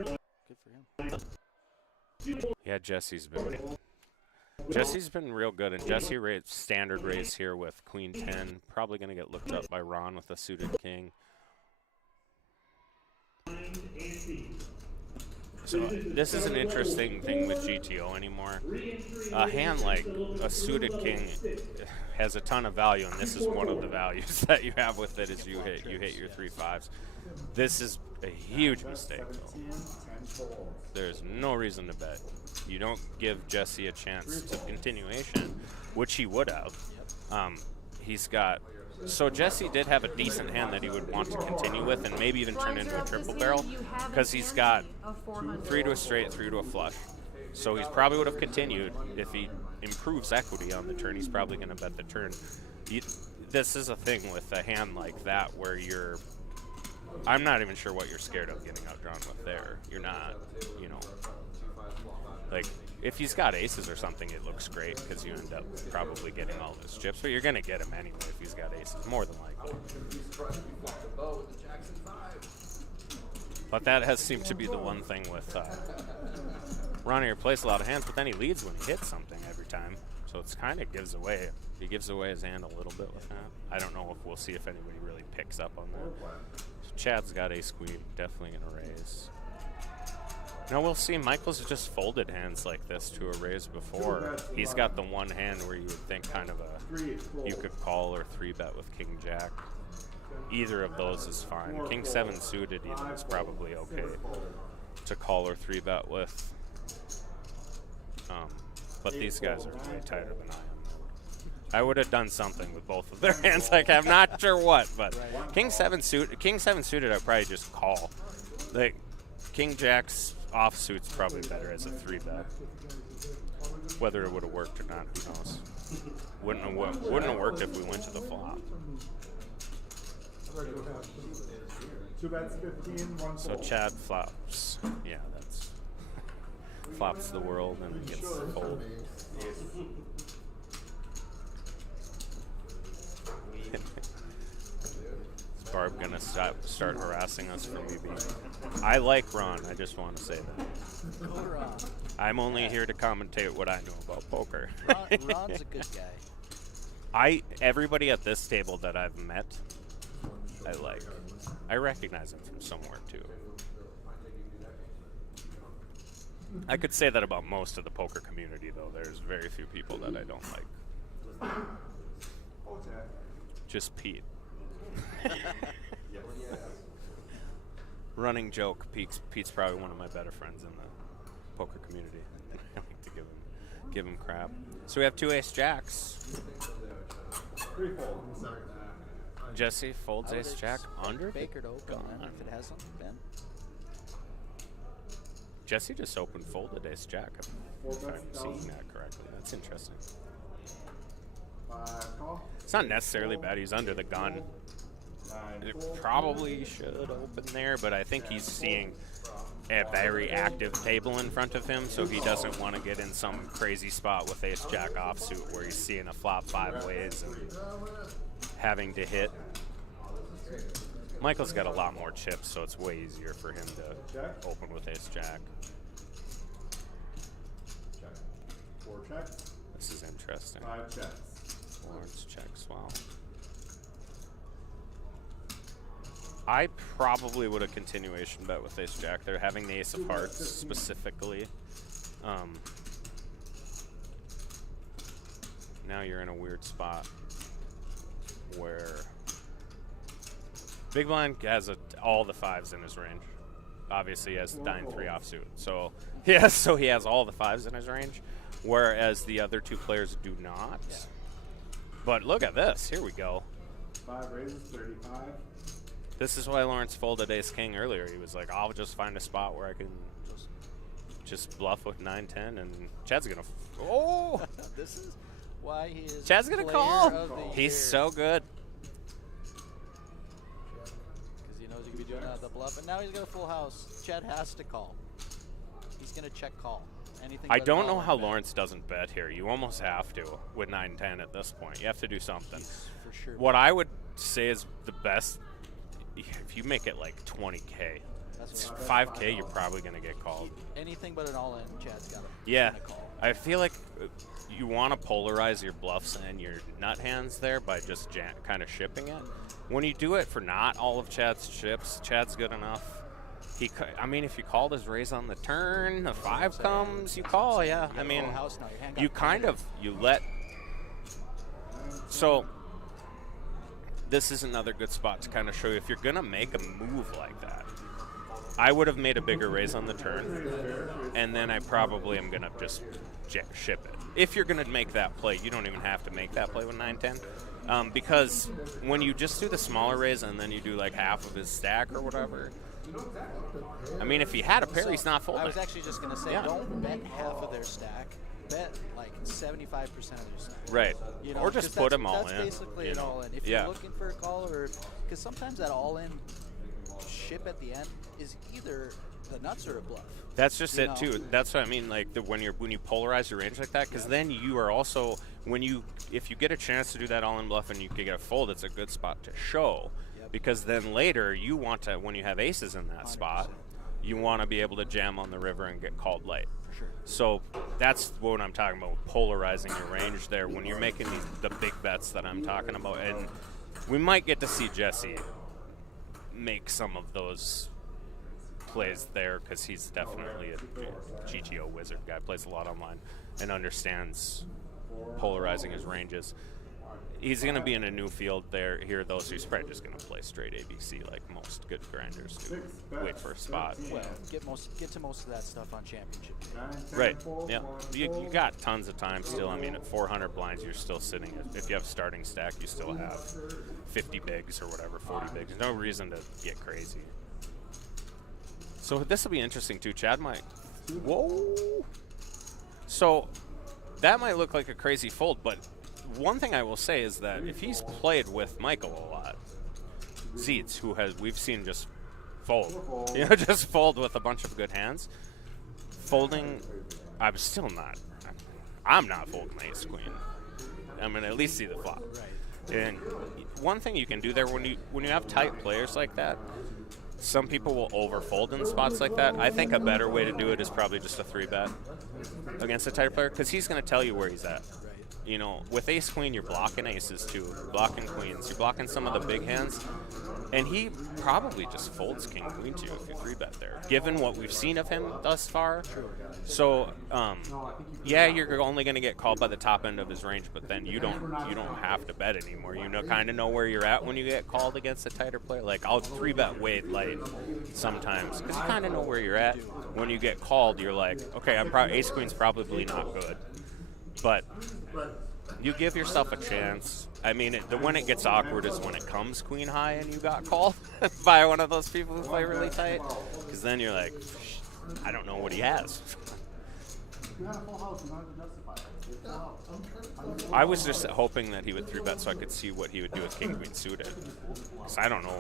for him. Yeah, Jesse's been real good, and Jesse raised standard raise here with Queen 10. Probably gonna get looked up by Ron with a suited king. So this is an interesting thing with GTO anymore. A hand like a suited king has a ton of value, and this is one of the values that you have with it is you hit your 3-5s. This is a huge mistake, though. There's no reason to bet. You don't give Jesse a chance to continuation, which he would have. He's got. So Jesse did have a decent hand that he would want to continue with, and maybe even turn into a triple barrel, because he's got 3 to a straight, 3 to a flush. So he's probably would have continued. If he improves equity on the turn, he's probably going to bet the turn. This is a thing with a hand like that where you're. I'm not even sure what you're scared of getting outdrawn with there. You're not, you know. Like, if he's got aces or something, it looks great because you end up probably getting all those chips. But you're going to get him anyway if he's got aces, more than likely. But that has seemed to be the one thing with Ron here plays a lot of hands, but then he leads when he hits something every time. So it's kind of gives away. He gives away his hand a little bit with that. I don't know if we'll see if anybody really picks up on that. So Chad's got ace queen, definitely going to raise. No, we'll see. Michael's just folded hands like this to a raise before. He's got the one hand where you would think kind of you could call or 3-bet with King Jack. Either of those is fine. King 7 suited even is probably okay to call or 3-bet with. But these guys are way tighter than I am. I would have done something with both of their hands. Like, I'm not sure what, but King 7 suited, I'd probably just call. Like, King Jack's offsuit's probably better as a 3-bet. Whether it would have worked or not, who knows? Wouldn't have worked if we went to the flop. 2 bets, 15, 1 So fold. Chad flops. Yeah, that's flops the world and gets fold. Is Barb gonna start harassing us for me being. I like Ron. I just want to say that. Go Ron. I'm only here to commentate what I know about poker. Ron's a good guy. Everybody at this table that I've met, I like. I recognize him from somewhere too. I could say that about most of the poker community, though. There's very few people that I don't like. Just Pete. Running joke, Pete's probably one of my better friends in the poker community. I like to give him crap. So we have 2 ace jacks. 3 fold. Jesse folds I would ace jack under. Baker to open gun. then, if it hasn't been. Jesse just opened folded ace jack. If I'm seeing that correctly, that's interesting. 5 call. It's not necessarily bad. He's under the gun. 9 It fold. probably should open there, but I think he's seeing a very active table in front of him, so he doesn't want to get in some crazy spot with ace jack offsuit where he's seeing a flop 5 ways and having to hit. Michael's got a lot more chips, so it's way easier for him to open with ace jack. Check. 4 checks. This is interesting. 5 checks. Lawrence checks, wow. I probably would have continuation bet with ace jack. They're having the ace of hearts specifically. Now you're in a weird spot where Big Blind has all the 5s in his range. Obviously, he has 9-3 offsuit. So he has all the 5s in his range, whereas the other 2 players do not. Yeah. But look at this. Here we go. 5 raises, 35. This is why Lawrence folded ace king earlier. He was like, I'll just find a spot where I can just bluff with 9-10, and Chad's gonna. Oh, This is why he is. Chad's gonna player call. of the He's year. so good. Because he knows he can be doing that at the bluff, and now he's got a full house. Chad has to call. He's gonna check call. Anything. I but don't an know all-in how bet. Lawrence doesn't bet here. You almost have to with 9-10 at this point. You have to do something. He's for sure. What I would say is the best. If you make it like 20K, That's what 5K, you're probably gonna get called. anything but an all-in. Chad's got him. Yeah, Gonna call. I feel like you want to polarize your bluffs and your nut hands there by just kind of shipping it. When you do it for not all of Chad's chips, Chad's good enough. I mean, if you called his raise on the turn, the 5 comes, you call. Yeah, You got I a mean, full house now. Your hand got you kind pounded. of let. So this is another good spot to kind of show you if you're gonna make a move like that. I would have made a bigger raise on the turn, and then I probably am gonna just ship it. If you're gonna make that play, you don't even have to make that play with 9-10, because when you just do the smaller raise and then you do like half of his stack or whatever. I mean, if he had a pair, he's not folding. I was actually just gonna say, Yeah. don't bet half of their stack. Bet like 75% of their stack. Right. You know, Or just 'cause put that's- them all that's in. basically you an know. all-in. If Yeah. you're looking for a call, or because sometimes that all-in ship at the end is either the nuts or a bluff. That's just You it know. too. That's what I mean. Like when you polarize your range like that, because then you are also if you get a chance to do that all-in bluff and you can get a fold, it's a good spot to show. Yep. Because then later you want to, when you have aces in that spot, 100%. you want to be able to jam on the river and get called light. For sure. So that's what I'm talking about, polarizing your range there when you're making the big bets that I'm talking about. And we might get to see Jesse make some of those plays there because he's definitely a GTO wizard guy, plays a lot online and understands polarizing his ranges. He's going to be in a new field here, though, so he's probably just going to play straight ABC like most good grinders do. Wait for a spot. Well, get to most of that stuff on championship. 9-10 Right, fold, yeah. 1 You fold. got tons of time still. I mean, at 400 blinds, you're still sitting. If you have starting stack, you still have 50 bigs or whatever, 40 bigs. No reason to get crazy. So this will be interesting, too. Chad might... Whoa! So that might look like a crazy fold, but one thing I will say is that if he's played with Michael a lot, Zeitz, we've seen just fold. You know, just fold with a bunch of good hands. Folding, I'm still not. I'm not folding ace queen. I'm gonna at least see the flop. Right. And one thing you can do there when you have tight players like that, some people will overfold in spots like that. I think a better way to do it is probably just a 3-bet against a tighter player, because he's going to tell you where he's at. You know, with ace queen, you're blocking aces too, blocking queens, you're blocking some of the big hands, and he probably just folds king queen to you if you 3-bet there, given what we've seen of him thus far. So, yeah, you're only going to get called by the top end of his range, but then you don't have to bet anymore. You kind of know where you're at when you get called against a tighter player. Like, I'll 3-bet Wade light sometimes because you kind of know where you're at. When you get called, you're like, okay, ace queen's probably not good, but you give yourself a chance. I mean, when it gets awkward is when it comes queen high and you got called by one of those people who play really tight, because then you're like, I don't know what he has. I was just hoping that he would 3-bet so I could see what he would do with king queen suited, because I don't know.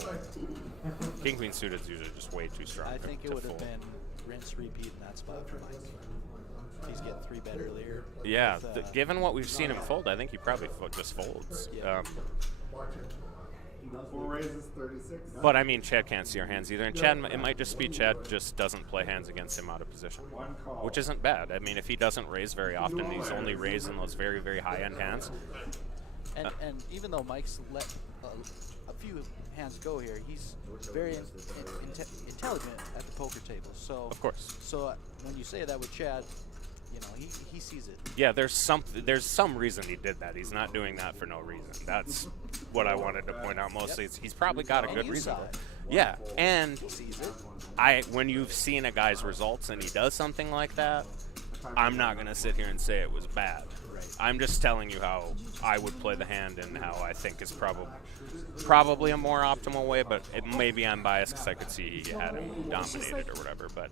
King queen suited is usually just way too strong. I think it to would have fold. been rinse repeat in that spot for Mike. He's getting 3-bet earlier. Yeah, with, given what we've seen him fold, I think he probably just folds. Yeah. 4 raises, 36. But I mean, Chad can't see our hands either, and Chad, it might just be Chad just doesn't play hands against him out of position, which isn't bad. I mean, if he doesn't raise very often, he's only raising those very, very high-end hands. And even though Mike's let a few hands go here, he's very intelligent at the poker table. So Of course. So when you say that with Chad, you know he sees it. Yeah, there's some reason he did that. He's not doing that for no reason. That's what I wanted to point out mostly. Yep. He's probably got a And good you reason. saw it. Yeah, and He sees it. when you've seen a guy's results and he does something like that, I'm not going to sit here and say it was bad. Right. I'm just telling you how I would play the hand and how I think is probably a more optimal way, but maybe I'm biased because I could see he had him dominated or whatever. But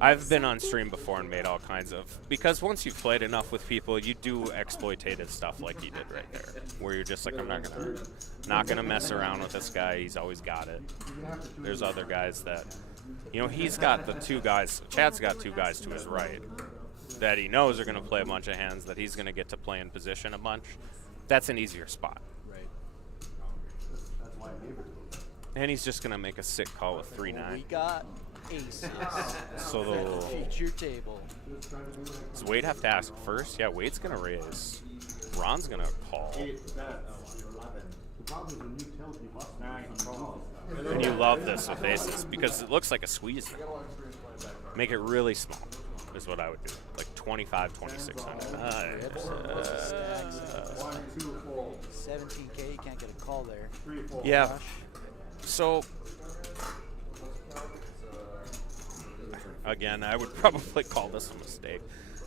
I've been on stream before and made all kinds of, because once you've played enough with people, you do exploitative stuff like he did right there, where you're just like, I'm not gonna mess around with this guy. He's always got it. There's other guys that, you know, he's got the two guys. Chad's got two guys to his right that he knows are going to play a bunch of hands that he's going to get to play in position a bunch. That's an easier spot. Right. And he's just going to make a sick call with 3-9. We got aces So at the feature table. does Wade have to ask first? Yeah, Wade's going to raise. Ron's going to call. 8 bets. 11. The problem is when you tell people 9 calls. And you love this with aces because it looks like a squeeze now. Make it really small is what I would do. Like 25, 2600. Stacks. 1, 2, fold. 17K, you can't get a call there. 3, fold. Yeah. Rush. So, again, I would probably call this a mistake.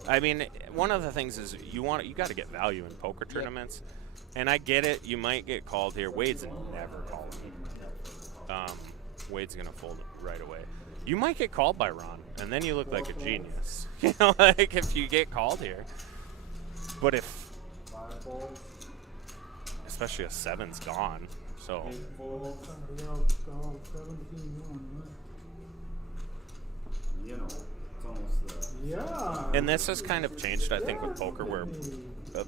I mean, one of the things is you got to get value in poker tournaments, and I get it. You might get called here. Wade's never called me. Wade's gonna fold it right away. You might get called by Ron, and then you look like a genius. You know, like if you get called here. But if, 5 folds. especially a 7's gone, so 8 folds. Somebody else called 17-1, You know, it's almost the. yeah. and this has kind of changed, I think, with poker, where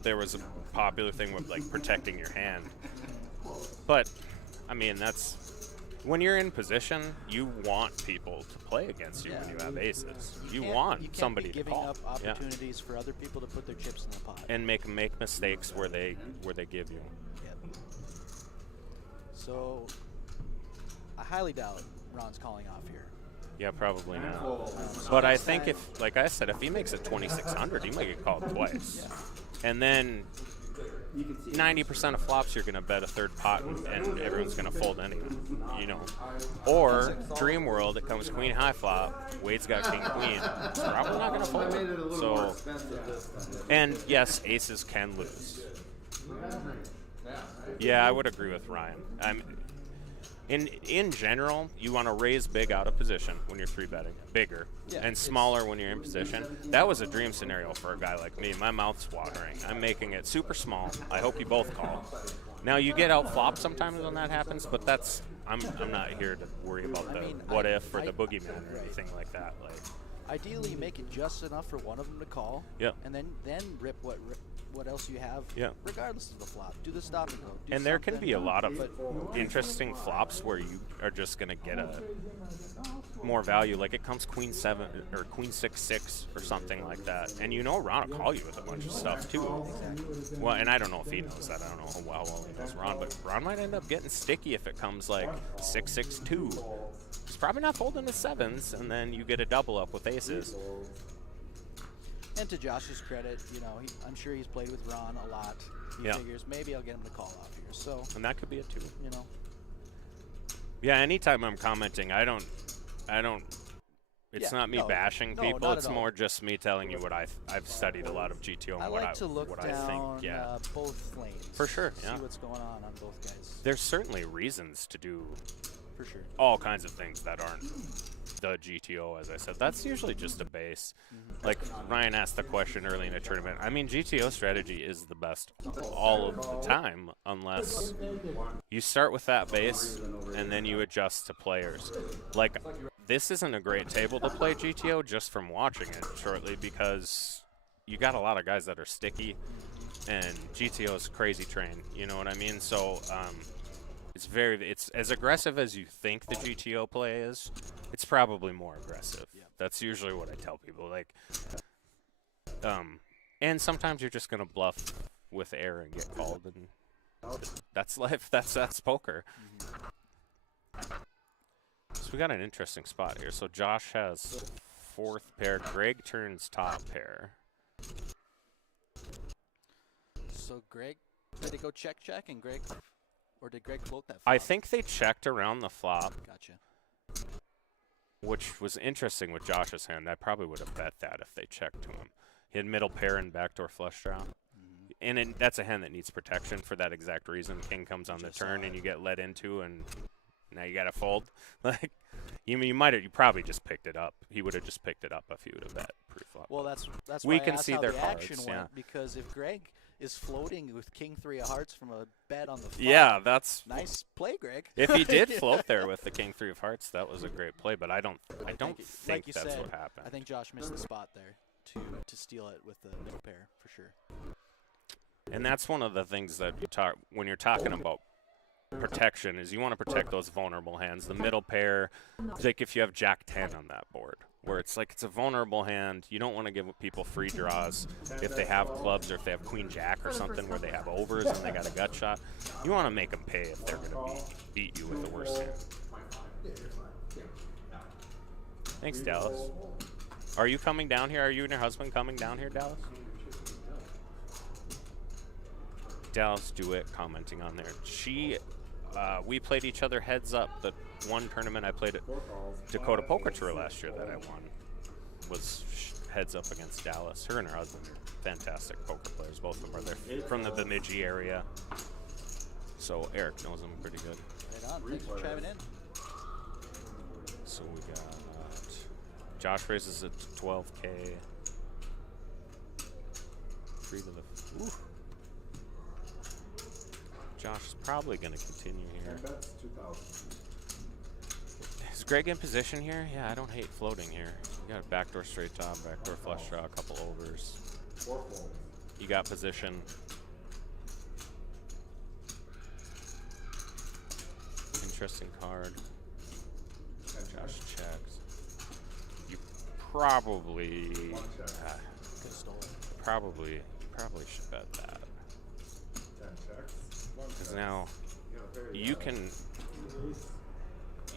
there was a popular thing with like protecting your hand. But I mean, that's when you're in position, you want people to play against you when you have aces. You want can't somebody be to giving call. up Yeah. opportunities for other people to put their chips in the pot. And make mistakes where they give you. Yep. So I highly doubt Ron's calling off here. Yeah, probably not. But I think if, like I said, if he makes it 2600, he might get called twice. And then 90% of flops, you're going to bet a third pot, and everyone's going to fold anyway, you know. Or Dream World, it comes queen high flop, Wade's got king queen, it's probably not going to I made it a fold. little more So, expensive this time. and yes, aces can lose. Yeah, I would agree with Ryan. In general, you want to raise big out of position when you're 3-betting, bigger, and smaller when you're in position. That was a dream scenario for a guy like me. My mouth's watering. I'm making it super small. I hope you both call. Now you get out flop sometimes when that happens, but that's I'm not here to worry about the what if or the boogeyman or anything like that. Like Ideally, make it just enough for one of them to call. Yep. And then rip what else you have. Yeah. Regardless of the flop, do the stop and go. Do And there can something, be a lot of but interesting flops where you are just going to get a more value. Like it comes queen 7 or queen 6-6 or something like that. And you know Ron will call you with a bunch of stuff too. Well, and I don't know if he knows that. I don't know how well he knows Ron, but Ron might end up getting sticky if it comes like 6-6-2. He's probably not folding the 7s, and then you get a double up with aces. And to Josh's credit, you know, I'm sure he's played with Ron a lot. He Yeah. figures maybe I'll get him to call off here. So, And that could be it too. you know, Yeah, anytime I'm commenting, I don't it's Yeah, not me no, bashing no, people, not it's at all. more just me telling you what I've studied a lot of GTO and I what like to look what down I think, yeah. both lanes. For sure, yeah. See what's going on both guys. There's certainly reasons to do For sure. all kinds of things that aren't the GTO, as I said. That's usually just a base. Like Ryan asked the question early in a tournament. I mean, GTO strategy is the best all of the time, unless you start with that base and then you adjust to players. Like, this isn't a great table to play GTO just from watching it shortly, because you got a lot of guys that are sticky, and GTO is crazy train. You know what I mean? So, it's as aggressive as you think the GTO play is. It's probably more aggressive. That's usually what I tell people. Like, and sometimes you're just gonna bluff with air and get called, and that's life. That's poker. So we got an interesting spot here. So Josh has 4th pair. Greg turns top pair. So Greg, did it go check and Greg, or did Greg float that? I flop? think they checked around the flop, Gotcha. which was interesting with Josh's hand. I probably would have bet that if they checked to him. He had middle pair and backdoor flush draw. And that's a hand that needs protection for that exact reason. King comes on the turn and you get led into, and now you got to fold. Like, you probably just picked it up. He would have just picked it up if he would have bet pre-flop. Well, that's We why I can asked see how their the action cards, went, yeah. because if Greg is floating with King 3 of Hearts from a bet on the flop, Yeah, that's nice play, Greg. if he did float there with the King 3 of Hearts, that was a great play. But I don't like think you that's said, what happened. I think Josh missed the spot there to steal it with the middle pair for sure. And that's one of the things that you talk when you're talking about protection, is you want to protect those vulnerable hands. The middle pair, like if you have Jack 10 on that board, where it's like it's a vulnerable hand, you don't want to give people free draws if they have clubs, or if they have Queen Jack or something where they have overs and they got a gut shot. You want to make them pay if they're going to beat you with the worst hand. Thanks, Dallas. Are you coming down here? Are you and your husband coming down here, Dallas? Dallas Dewitt commenting on there. We played each other heads up. The one tournament I played at Dakota Poker Tour last year that I won was heads up against Dallas. Her and her husband, fantastic poker players. Both of them are there from the Bemidji area. So Eric knows them pretty good. Right on. Thanks for chiming in. So we got Josh raises it to 12K. 3 to the. Ooh. Josh is probably going to continue here. That's 2,000. Is Greg in position here? Yeah, I don't hate floating here. You got a backdoor straight top, backdoor flush draw, a couple overs. 4 folds. You got position. Interesting card. Josh checks. You probably probably should bet that. 10 checks. 1 Because check. now Yeah, there you go. can.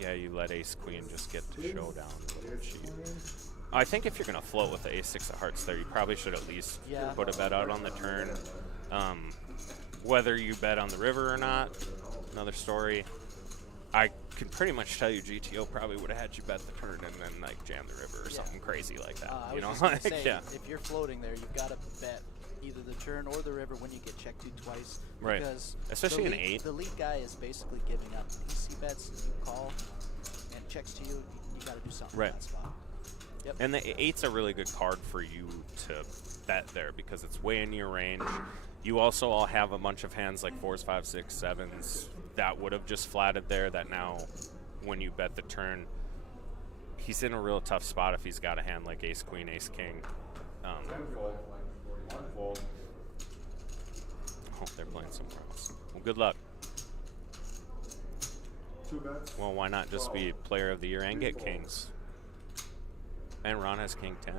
Yeah, you let ace queen just get to showdown a little cheap. I think if you're gonna float with the ace 6 of hearts there, you probably should at least Yeah. put a bet out on the turn. Whether you bet on the river or not, another story. I can pretty much tell you GTO probably would have had you bet the turn and then like jam the river or something crazy like that. I You was know, just gonna like, say, yeah. if you're floating there, you've got to bet either the turn or the river when you get checked to twice. Right. Because Especially the an lead, 8. The lead guy is basically giving up. He see bets, you call, and checks to you. You got to do something Right. in that spot. Yep. And the 8's a really good card for you to bet there because it's way in your range. You also all have a bunch of hands like 4s, 5s, 6s, 7s that would have just flatted there that now when you bet the turn, he's in a real tough spot if he's got a hand like ace queen, ace king. Oh, they're playing somewhere else. Well, good luck. Well, why not just be player of the year and get kings? And Ron has king 10.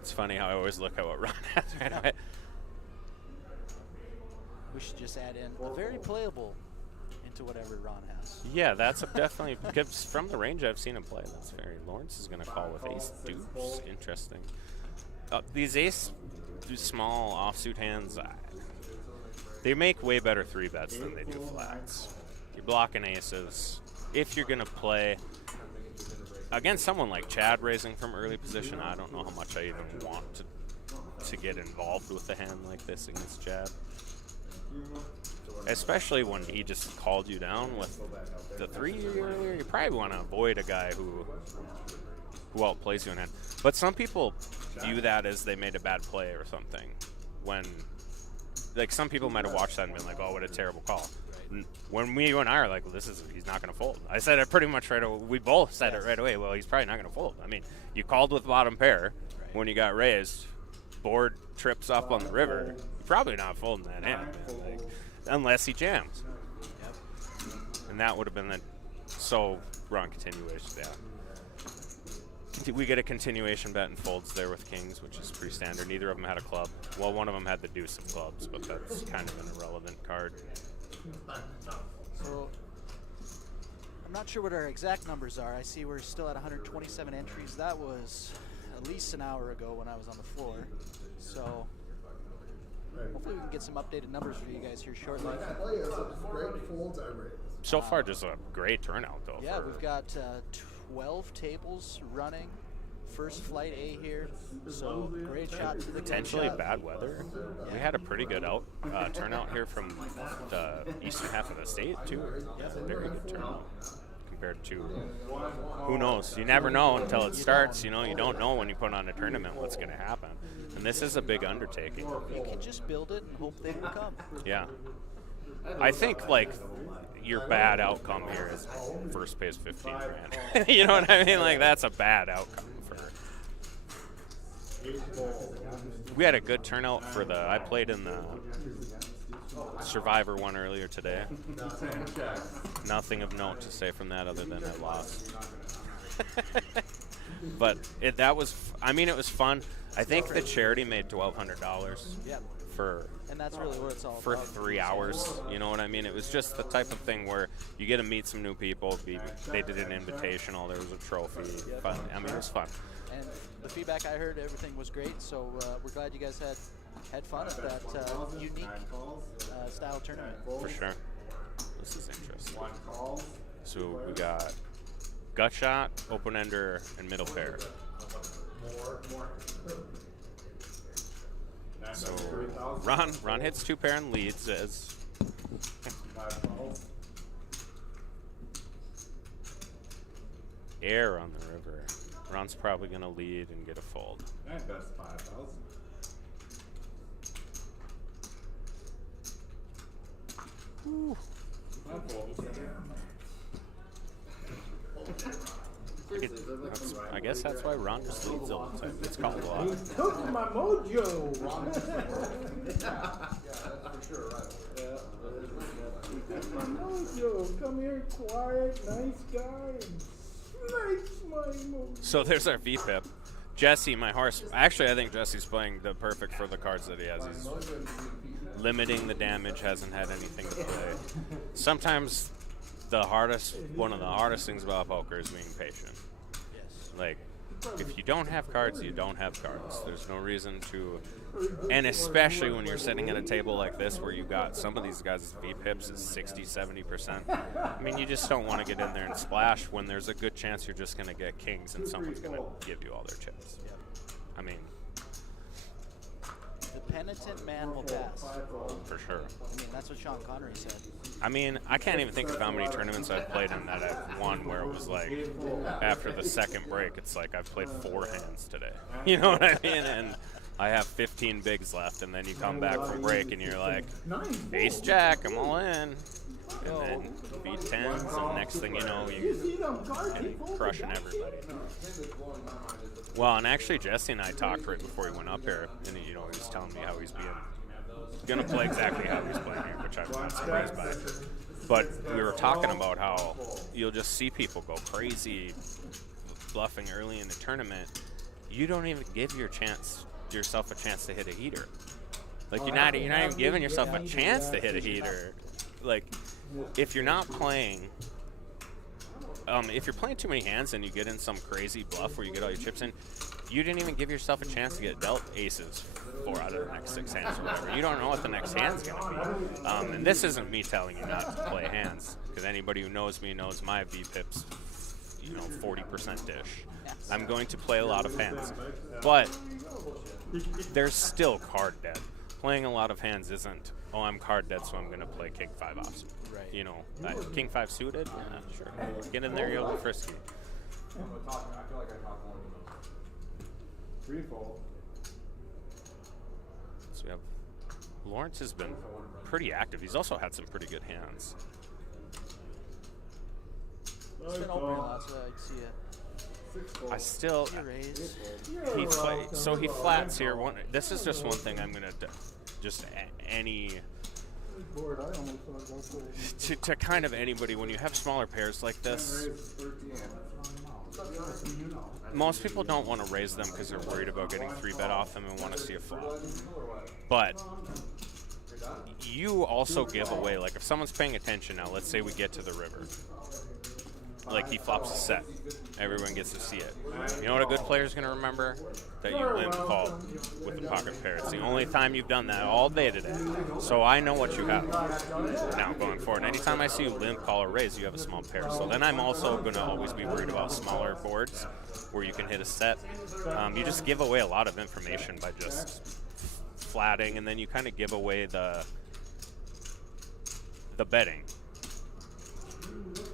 It's funny how I always look at what Ron has right away. We should just add in a very playable into whatever Ron has. Yeah, that's definitely, because from the range I've seen him play, that's very. Lawrence is going to call with ace deuce. Interesting. These ace small offsuit hands, they make way better 3-bets than they do flats. You're blocking aces. If you're going to play against someone like Chad raising from early position, I don't know how much I even want to get involved with a hand like this against Chad. Especially when he just called you down with the 3 earlier. You probably want to avoid a guy who outplays you in hand. But some people view that as they made a bad play or something. When, like, some people might have watched that and been like, oh, what a terrible call. When you and I are like, well, he's not going to fold. I said it pretty much right away. We both said it right away. Well, he's probably not going to fold. I mean, you called with bottom pair when you got raised. Board trips up on the river. You're probably not folding that hand, like, unless he jams. And that would have been the wrong continuation. Yeah. We get a continuation bet and folds there with kings, which is pretty standard. Neither of them had a club. Well, one of them had the deuce of clubs, but that's kind of an irrelevant card. So I'm not sure what our exact numbers are. I see we're still at 127 entries. That was at least an hour ago when I was on the floor. So hopefully we can get some updated numbers for you guys here shortly. So far, just a great turnout, though. Yeah, we've got 12 tables running. First flight A here, so great shot to the potentially bad weather. We had a pretty good turnout here from the eastern half of the state too. Very good turnout compared to, who knows? You never know until it starts. You know, you don't know when you put on a tournament what's going to happen. And this is a big undertaking. You can just build it and hope they will come. Yeah. I think, like, your bad outcome here is first pays 15 grand. You know what I mean? Like, that's a bad outcome. We had a good turnout for I played in the Survivor one earlier today. Nothing of note to say from that other than I lost. But it was fun. I think the charity made $1,200 and that's really what it's all for about. 3 hours. You know what I mean? It was just the type of thing where you get to meet some new people. They did an invitational. There was a trophy. Fun. I mean, it was fun. And the feedback I heard, everything was great. So we're glad you guys had fun at that unique style tournament. For sure. This is interesting. So we got gut shot, open ender, and middle pair. So Ron hits 2 pair and leads as air on the river. Ron's probably going to lead and get a fold. And that's 5,000. I guess that's why Ron just leads all the time. It's called a lot. You took my mojo. My mojo. Come here, quiet, nice guy, and snakes my mojo. So there's our VPIP. Jesse, my horse. Actually, I think Jesse's playing the perfect for the cards that he has. He's limiting the damage, hasn't had anything to play. Sometimes one of the hardest things about poker is being patient. Like, if you don't have cards, you don't have cards. There's no reason to, and especially when you're sitting at a table like this where you got some of these guys' VPIPs is 60-70%. I mean, you just don't want to get in there and splash when there's a good chance you're just going to get kings and someone's going to give you all their chips. I mean, the penitent man will pass. For sure. I mean, that's what Sean Connery said. I mean, I can't even think of how many tournaments I've played in that I've won where it was like, after the second break, it's like I've played 4 hands today. You know what I mean? And I have 15 bigs left, and then you come back from break and you're like, ace jack, I'm all in. and then beat tens, and next thing you know, You see them cards? He you're folded crushing that everybody. shit. Well, and actually, Jesse and I talked right before he went up here, and he was telling me how he's gonna play exactly how he's playing here, which I'm not surprised by. But we were talking about how you'll just see people go crazy bluffing early in the tournament. You don't even give yourself a chance to hit a heater. Like you're not even giving yourself a chance to hit a heater. Like if you're not playing, if you're playing too many hands and you get in some crazy bluff where you get all your chips in, you didn't even give yourself a chance to get dealt aces 4 out of the next 6 hands or whatever. You don't know what the next hand's going to be. And this isn't me telling you not to play hands, because anybody who knows me knows my VPIP's 40% dish. I'm going to play a lot of hands, but there's still card dead. Playing a lot of hands isn't, oh, I'm card dead, so I'm going to play King 5 offsuit. Right. King 5 suited, yeah, sure. Get in there, you'll be frisky. So we have Lawrence has been pretty active. He's also had some pretty good hands. It's been open a lot, so I'd see it. I still See a raise. he flats here. This is just one thing I'm gonna just any Board, I almost thought about playing. to kind of anybody when you have smaller pairs like this. Most people don't want to raise them because they're worried about getting 3-bet off them and want to see a flop. But you also give away, like if someone's paying attention now, let's say we get to the river. Like he flops a set. Everyone gets to see it. You know what a good player is going to remember? That you limp call with a pocket pair. It's the only time you've done that all day today. So I know what you have now going forward. Anytime I see you limp call or raise, you have a small pair. So then I'm also going to always be worried about smaller boards where you can hit a set. You just give away a lot of information by just flatting, and then you kind of give away the betting.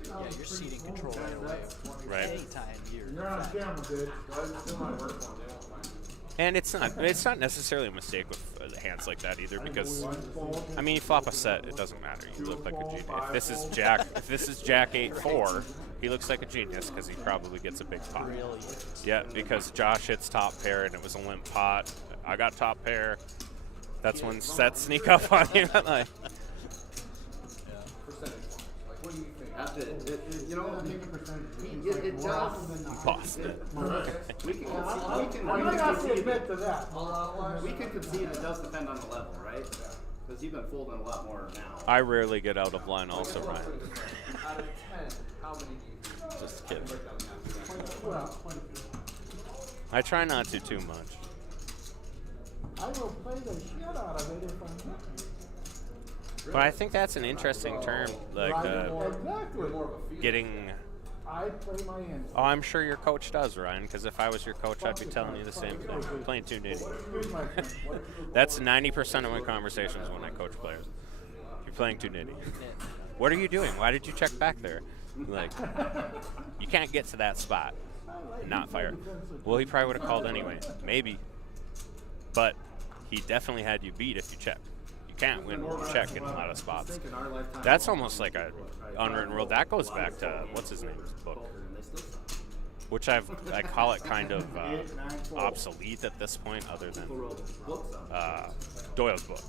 Yeah, you're ceding control right away. Right. Anytime You're on camera, bitch. And it's not necessarily a mistake with hands like that either, because I mean, you flop a set, it doesn't matter. You look like a genius. If this is Jack 8-4, he looks like a genius because he probably gets a big pot. Really? Yeah, because Josh hits top pair and it was a limp pot. I got top pair. That's when sets sneak up on you. Like, It does. Boston. We can I'm not going to admit to that. we can concede it does depend on the level, right? Because you've been folding a lot more now. I rarely get out of line also, Ryan. Out of 10, how many do you Just kidding. Well, I try not to too much. I will play the shit out of it if I'm not. But I think that's an interesting term, like Exactly. getting. I play my hands. Oh, I'm sure your coach does, Ryan, because if I was your coach, I'd be telling you the same thing. Playing too nitty. That's 90% of my conversations when I coach players. You're playing too nitty. What are you doing? Why did you check back there? Like, you can't get to that spot and not fire. Well, he probably would have called anyway. Maybe. But he definitely had you beat if you checked. You can't win when you check in a lot of spots. That's almost like a unwritten rule. That goes back to, what's his name's book? Which I call it kind of obsolete at this point, other than Doyle's book,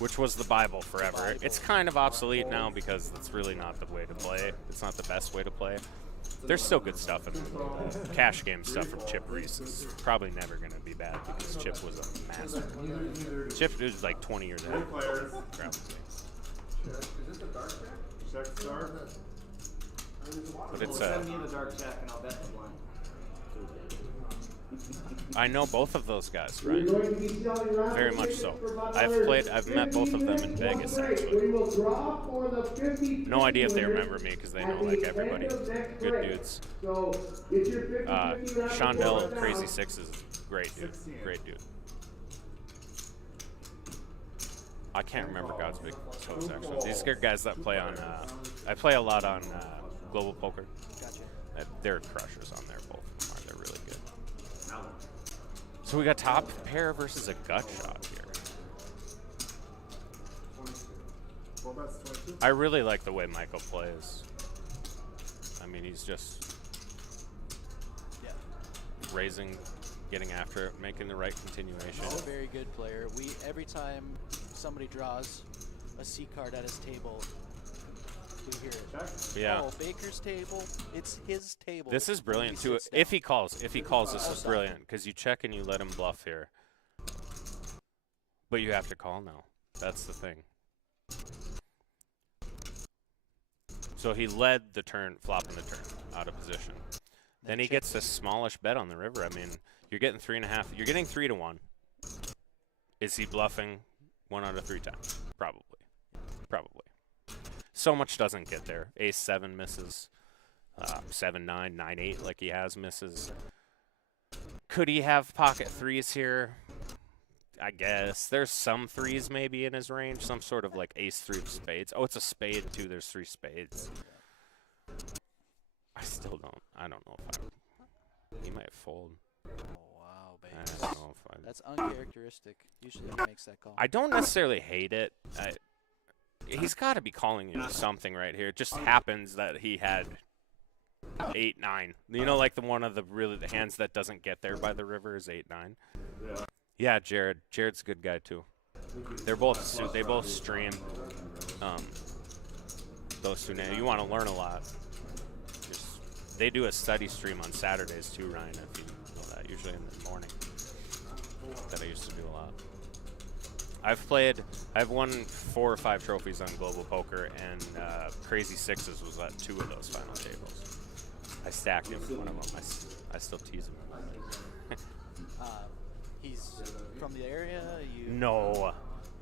which was the Bible forever. It's kind of obsolete now because it's really not the way to play. It's not the best way to play. There's still good stuff in the cash game stuff from Chip Reese. It's probably never going to be bad because Chip was a master. Chip was like 20 years ahead. But it's send me the dark check and I'll bet the blind. I know both of those guys, right? Very much so. I've met both of them in Vegas, actually. No idea if they remember me because they know like everybody. Good dudes. Shondell of Crazy Six is great dude. Great dude. I can't remember God's Big Toes, actually. These are guys that play on, I play a lot on Global Poker. Gotcha. They're crushers on there, both of them are. They're really good. So we got top pair versus a gut shot here. 4 bets, 22. I really like the way Michael plays. I mean, he's just Yeah. raising, getting after it, making the right continuation. He's a very good player. Every time somebody draws a C card at his table, we hear it. Check. Yeah. Oh, Baker's table. It's his table. This is brilliant He too. sits If down. he calls, this Oh, is sorry. brilliant because you check and you let him bluff here. But you have to call now. That's the thing. So he led the turn, flopping the turn out of position. Then he check- gets this smallish bet on the river. I mean, you're getting 3.5. You're getting 3 to 1. Is he bluffing 1 out of 3 times? Probably. Probably. So much doesn't get there. Ace 7 misses. 7-9, 9-8 like he has misses. Could he have pocket 3s here? I guess. There's some 3s maybe in his range. Some sort of like ace 3 of spades. Oh, it's a spade too. There's 3 spades. I still don't. I don't know if I. He might fold. Oh, wow, I Baker. don't know if I. That's uncharacteristic. Usually he makes that call. I don't necessarily hate it. He's got to be calling you something right here. It just happens that he had 8-9. You know, like the hands that doesn't get there by the river is 8-9. Yeah, Jared. Jared's a good guy too. They both stream. Those two names. You want to learn a lot. They do a study stream on Saturdays too, Ryan. If you know that, usually in the morning. That I used to do a lot. I've won 4 or 5 trophies on Global Poker, and Crazy Sixes was at 2 of those final tables. I stacked him in one of them. I still tease him. He's from the area. No,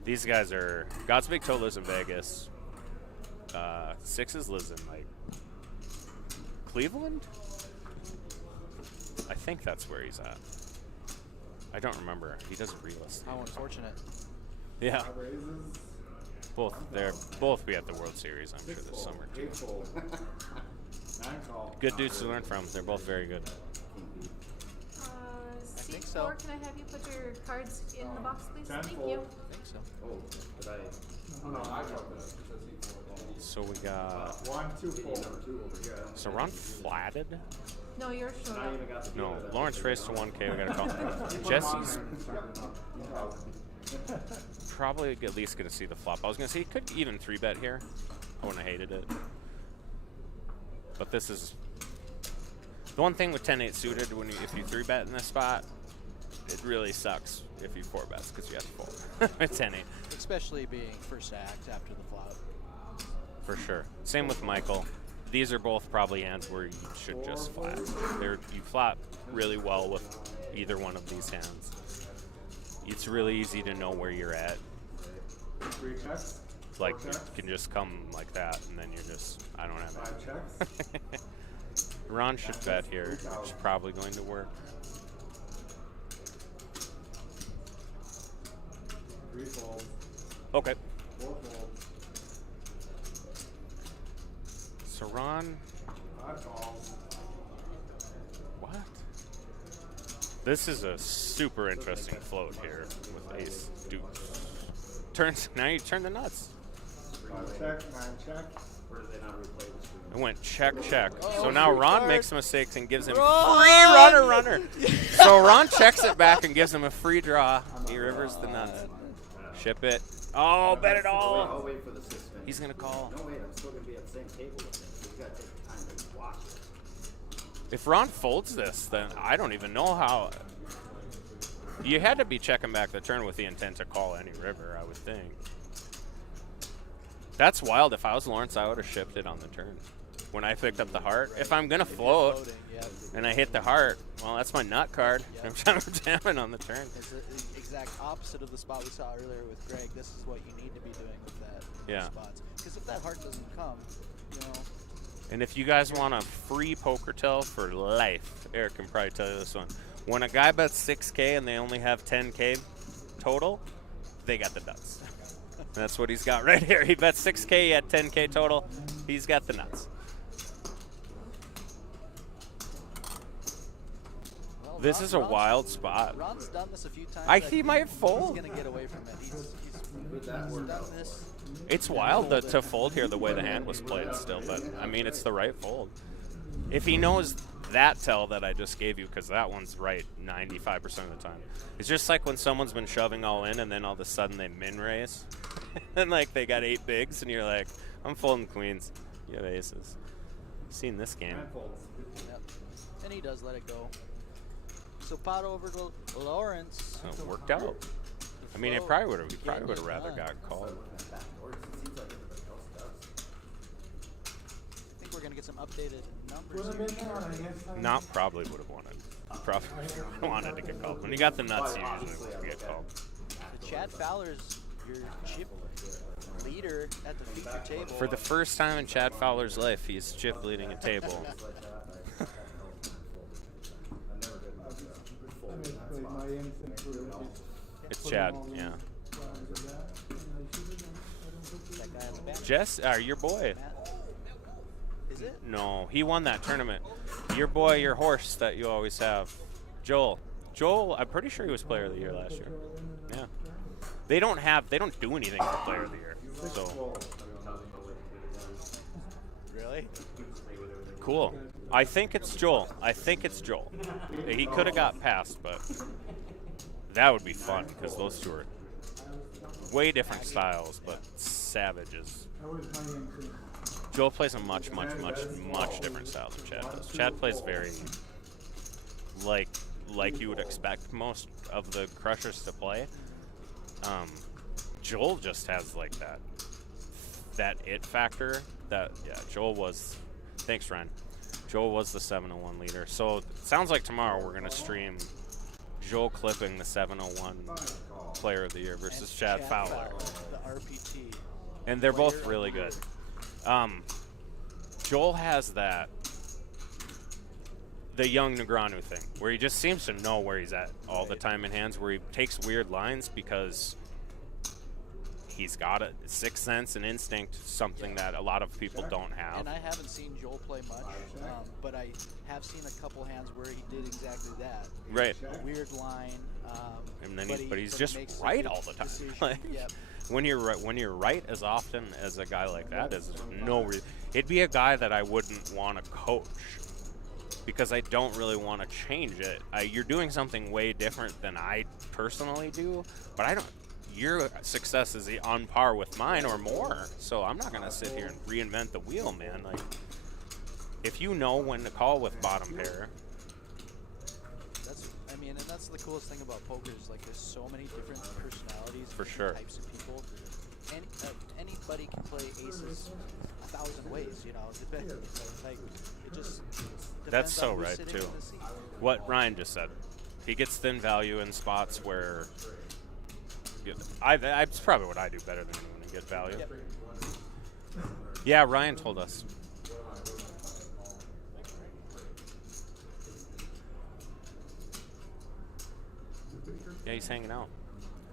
these guys are. God's Big Toe lives in Vegas. Sixes lives in like Cleveland. I think that's where he's at. I don't remember. He does real estate. How unfortunate. Yeah, Raises. they're both be at the World Series, I'm sure, this summer too. 8 fold. 9 call. Good dudes to learn from. They're both very good. think C4, so. can I have you put your cards in the box, please? 10 Thank fold. you. I think so. Oh, did I? Oh, no, I got this. So we got. 1, 2 fold. Number 2 over here. So Ron flatted. No, you're showing Not up. even got the No, deal with Lawrence raised to 1K. We got to call. Jesse's probably at least going to see the flop. I was going to say he could even 3-bet here. I wouldn't have hated it. But this is the one thing with 10-8 suited. If you 3-bet in this spot, it really sucks if you 4-bets because you have to fold. It's 10-8 Especially being first act after the flop. for sure. Same with Michael. These are both probably hands where you should just flat. You flat really well with either one of these hands. It's really easy to know where you're at. 3 checks. Like, 4 you checks. can just come like that, and then you're just, I don't have 5 it. checks. Ron should bet here, which is probably going to work. 3 folds. Okay. 4 folds. So Ron, 5 calls. what? This is a super interesting float here with ace deuce. Now you turn the nuts. 5 check, 9 check. Or did they not replay the stream? It went check, check. Oh, So now free Ron card. makes mistakes and gives him Ron! free runner. So Ron checks it back and gives him a free draw. He rivers the nuts. Ship it. Oh, bet it I'll all. wait for the 6 minutes. He's going to call. No, wait, I'm still going to be at the same table with him. So you got to take the time to watch it. If Ron folds this, then I don't even know how. You had to be checking back the turn with the intent to call any river, I would think. That's wild. If I was Lawrence, I would have shipped it on the turn. When I picked up the heart, if I'm going to float Floating, yeah. and I hit the heart, well, that's my nut card. Yeah. I'm jamming on the turn. It's the exact opposite of the spot we saw earlier with Greg. This is what you need to be doing with that Yeah. spots. Because if that heart doesn't come, you know, And if you guys want a free poker tell for life, Eric can probably tell you this one. When a guy bets 6K and they only have 10K total, they got the nuts. And that's what he's got right here. He bets 6K at 10K total. He's got the nuts. well, This is a Ron's- wild spot. Ron's done this a few times. I that he might fold. He's gonna get away from it. He's Done this. It's wild to fold here the way the hand was played still, but I mean, it's the right fold. If he knows that tell that I just gave you, because that one's right 95% of the time. It's just like when someone's been shoving all in and then all of a sudden they min raise. And like they got 8 bigs and you're like, I'm folding queens. You have aces. Seen this game. Yep. And he does let it go. So pot over to Lawrence. So it worked out. I mean, it probably would have. He probably would have rather got called. I think we're gonna get some updated numbers here. Not probably would have wanted. Probably wanted to get called. When you got the nuts, you usually get called. So Chad Fowler's your chip leader at the feature table. For the first time in Chad Fowler's life, he's chip leading a table. It's Chad, yeah. That guy on the bench. Jess, your boy. Matt. Is it? No, he won that tournament. Your boy, your horse that you always have. Joel. Joel, I'm pretty sure he was player of the year last year. Yeah. They don't do anything for player of the year. So Really? cool. I think it's Joel. He could have got past, but that would be fun because those two are way different styles, but savages. Joel plays a much different style than Chad does. Chad plays very like you would expect most of the crushers to play. Joel just has like that it factor. Joel was. Thanks, Ryan. Joel was the 701 leader. So it sounds like tomorrow we're gonna stream Joel clipping the 701 player of the year versus Chad Fowler. The RPT. And they're both really good. Joel has the young Negreanu thing, where he just seems to know where he's at all the time in hands, where he takes weird lines because he's got a sixth sense and instinct, something that a lot of people don't have. And I haven't seen Joel play much, but I have seen a couple hands where he did exactly that. Right. A weird line. And then but he's he just makes a right good all the time. decision. Like, Yep. when you're right as often as a guy like that is no reason. It'd be a guy that I wouldn't want to coach because I don't really want to change it. You're doing something way different than I personally do, but I don't. Your success is on par with mine or more, so I'm not gonna sit here and reinvent the wheel, man. Like, if you know when to call with bottom pair. And that's the coolest thing about poker is like there's so many different personalities, For different sure. types of people. Anybody can play aces 1,000 ways, you know. Like it just depends That's so on who's right, sitting too. in the seat. What Ryan just said. He gets thin value in spots where it's probably what I do better than anyone and get value. Yep. Yeah, Ryan told us. Yeah, he's hanging out.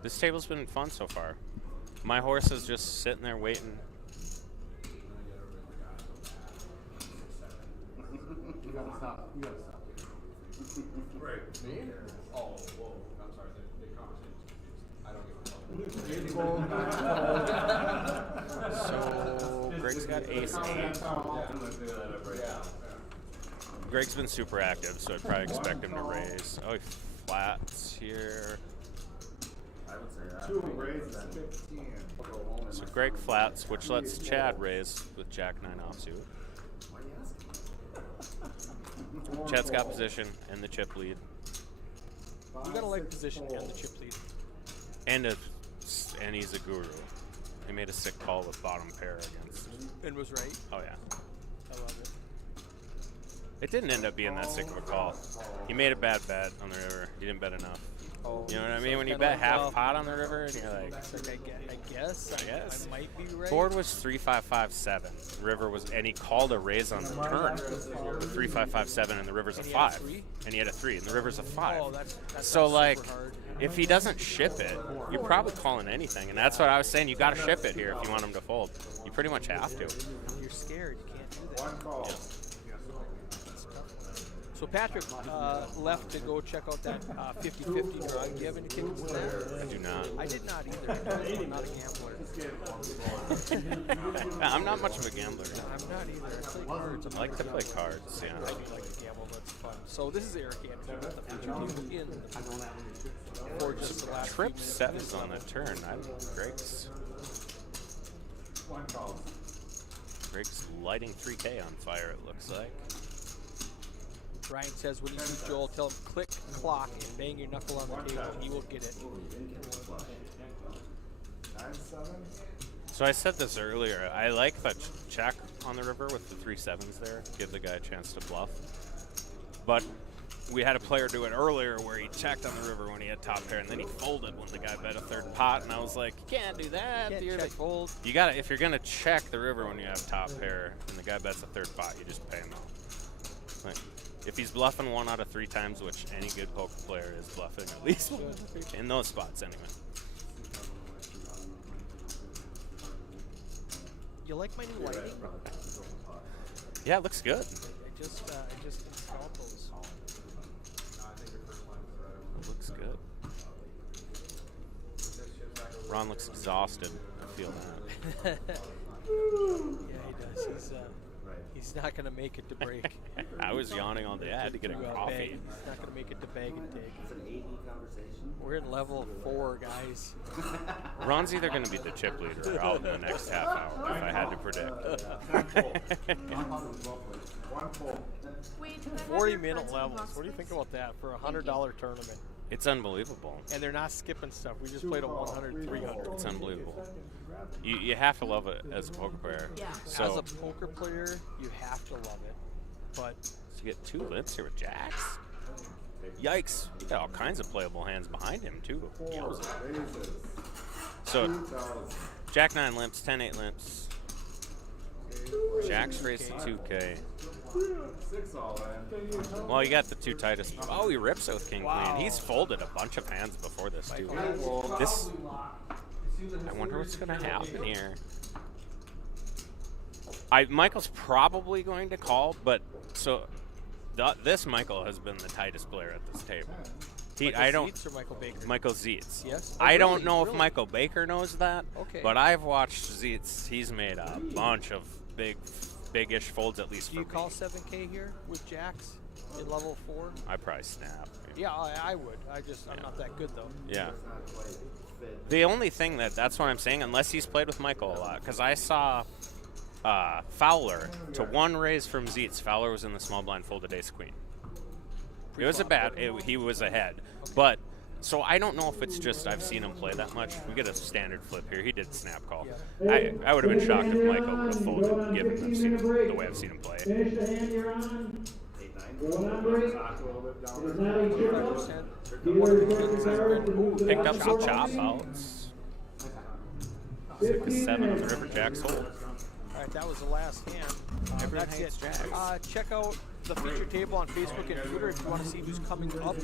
This table's been fun so far. My horse is just sitting there waiting. You gotta stop. Right. Me? Oh, whoa. I'm sorry. The conversation's confused. I don't get So Greg's got ace-8. Greg's been super active, so I'd probably expect him to raise. Oh, he flats here. I would say that. 2 raises 15. So Greg flats, which lets Chad raise with Jack-9 offsuit. Chad's got position and the chip lead. You gotta like position and the chip lead. And he's a guru. He made a sick call with bottom pair against. And was right. Oh yeah. I love it. It didn't end up being that sick of a call. He made a bad bet on the river. He didn't bet enough. You know what I mean? When you bet half pot on the river, and you're like, I guess. I might be right. board was 3-5-5-7. River was, and he called a raise on the turn. 3-5-5-7, and the river's a And he had a 5. three? And he had a 3, and the river's a 5. Oh, that's So super like, hard. if he doesn't ship it, you're probably calling anything, and that's what I was saying. You got to ship it here if you want him to fold. You pretty much have to. You're scared. You can't do that. Yeah. That's tough. So So Patrick left to go check out that 50-50 draw. Do you have any tickets to that? I do not. I did not either. I'm not a gambler. I'm not much of a gambler. I'm not either. I play cards. I like to play cards, yeah. I do like to gamble. That's fun. So this is Eric Anderson with the feature team in for just the last few Trip minutes. sevens on the turn. Greg's lighting 3K on fire, it looks like. Brian says when you see Joel, tell him click clock and bang your knuckle on the table and he will get it. 9-7. So I said this earlier. I like the check on the river with the 3 sevens there. Give the guy a chance to bluff. But we had a player do it earlier where he checked on the river when he had top pair, and then he folded when the guy bet a third pot. And I was like, you can't do that. Can't You're check the- fold. You gotta, if you're gonna check the river when you have top pair and the guy bets a third pot, you just pay him out. Like, if he's bluffing 1 out of 3 times, which any good poker player is bluffing at least in those spots anyway. You like my new lighting? Yeah, it looks good. I just installed those. It looks good. Ron looks exhausted. I feel that. Yeah, he does. He's not gonna make it to break. I was yawning all day. I had to get a Bag. coffee. He's not gonna make it to bag and take. We're in level 4, guys. Ron's either going to be the chip leader or out in the next half hour, if I had to predict. Wait, did I have 40 your minute cards in the levels. box, What do you think please? about that for a $100 tournament? It's unbelievable. And they're not skipping stuff. We just played a 100, 300. It's unbelievable. You have to love it as a poker player. Yeah. So As a poker player, you have to love it. But you get 2 limps here with jacks. Yikes. You got all kinds of playable hands behind him, too. Yowza. So, Jack 9 limps, 10-8 limps. Jack's raised to 2K. Well, you got the 2 tightest. Oh, he rips out King Queen. He's folded a bunch of hands before this, too. This. I wonder what's going to happen here. Michael's probably going to call, but so this Michael has been the tightest player at this table. Michael Zietz or Michael Baker? Michael Zietz. Yes? I don't really? know if Really? Michael Baker knows that. Okay. But I've watched Zietz. He's made a bunch of big-ish folds, at least Do you for call me. 7K here with jacks in level 4? I probably snap. Yeah, I would. I'm not that good though. Yeah. The only thing that's what I'm saying, unless he's played with Michael a lot, because I saw Fowler to 1 raise from Zietz. Fowler was in the small blind, folded ace queen. It was he was ahead. But, so I don't know if it's just I've seen him play that much. We get a standard flip here. He did snap call. I would have been shocked if Michael would have folded, given I've seen him, the way I've seen him play. Finish the hand you're on. Going on break. It is not a chip. Dealer is card to move to Picked the up some top chop position. outs. Looks like a 7 with River Jacks hold. All right, that was the last hand. Everyone That's hates it. jacks. Check out the feature table on Facebook and Twitter if you want to see who's coming up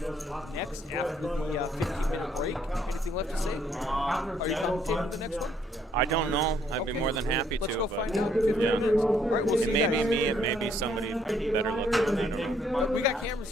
next after the 15-minute break. Anything left to say? Are you commentating the next one? I don't know. I'd be Okay. more than happy Let's to. go But find out in 15 yeah. minutes. All right, we'll see It you may be guys. me. It may be somebody better looking than I don't know. We got cameras here.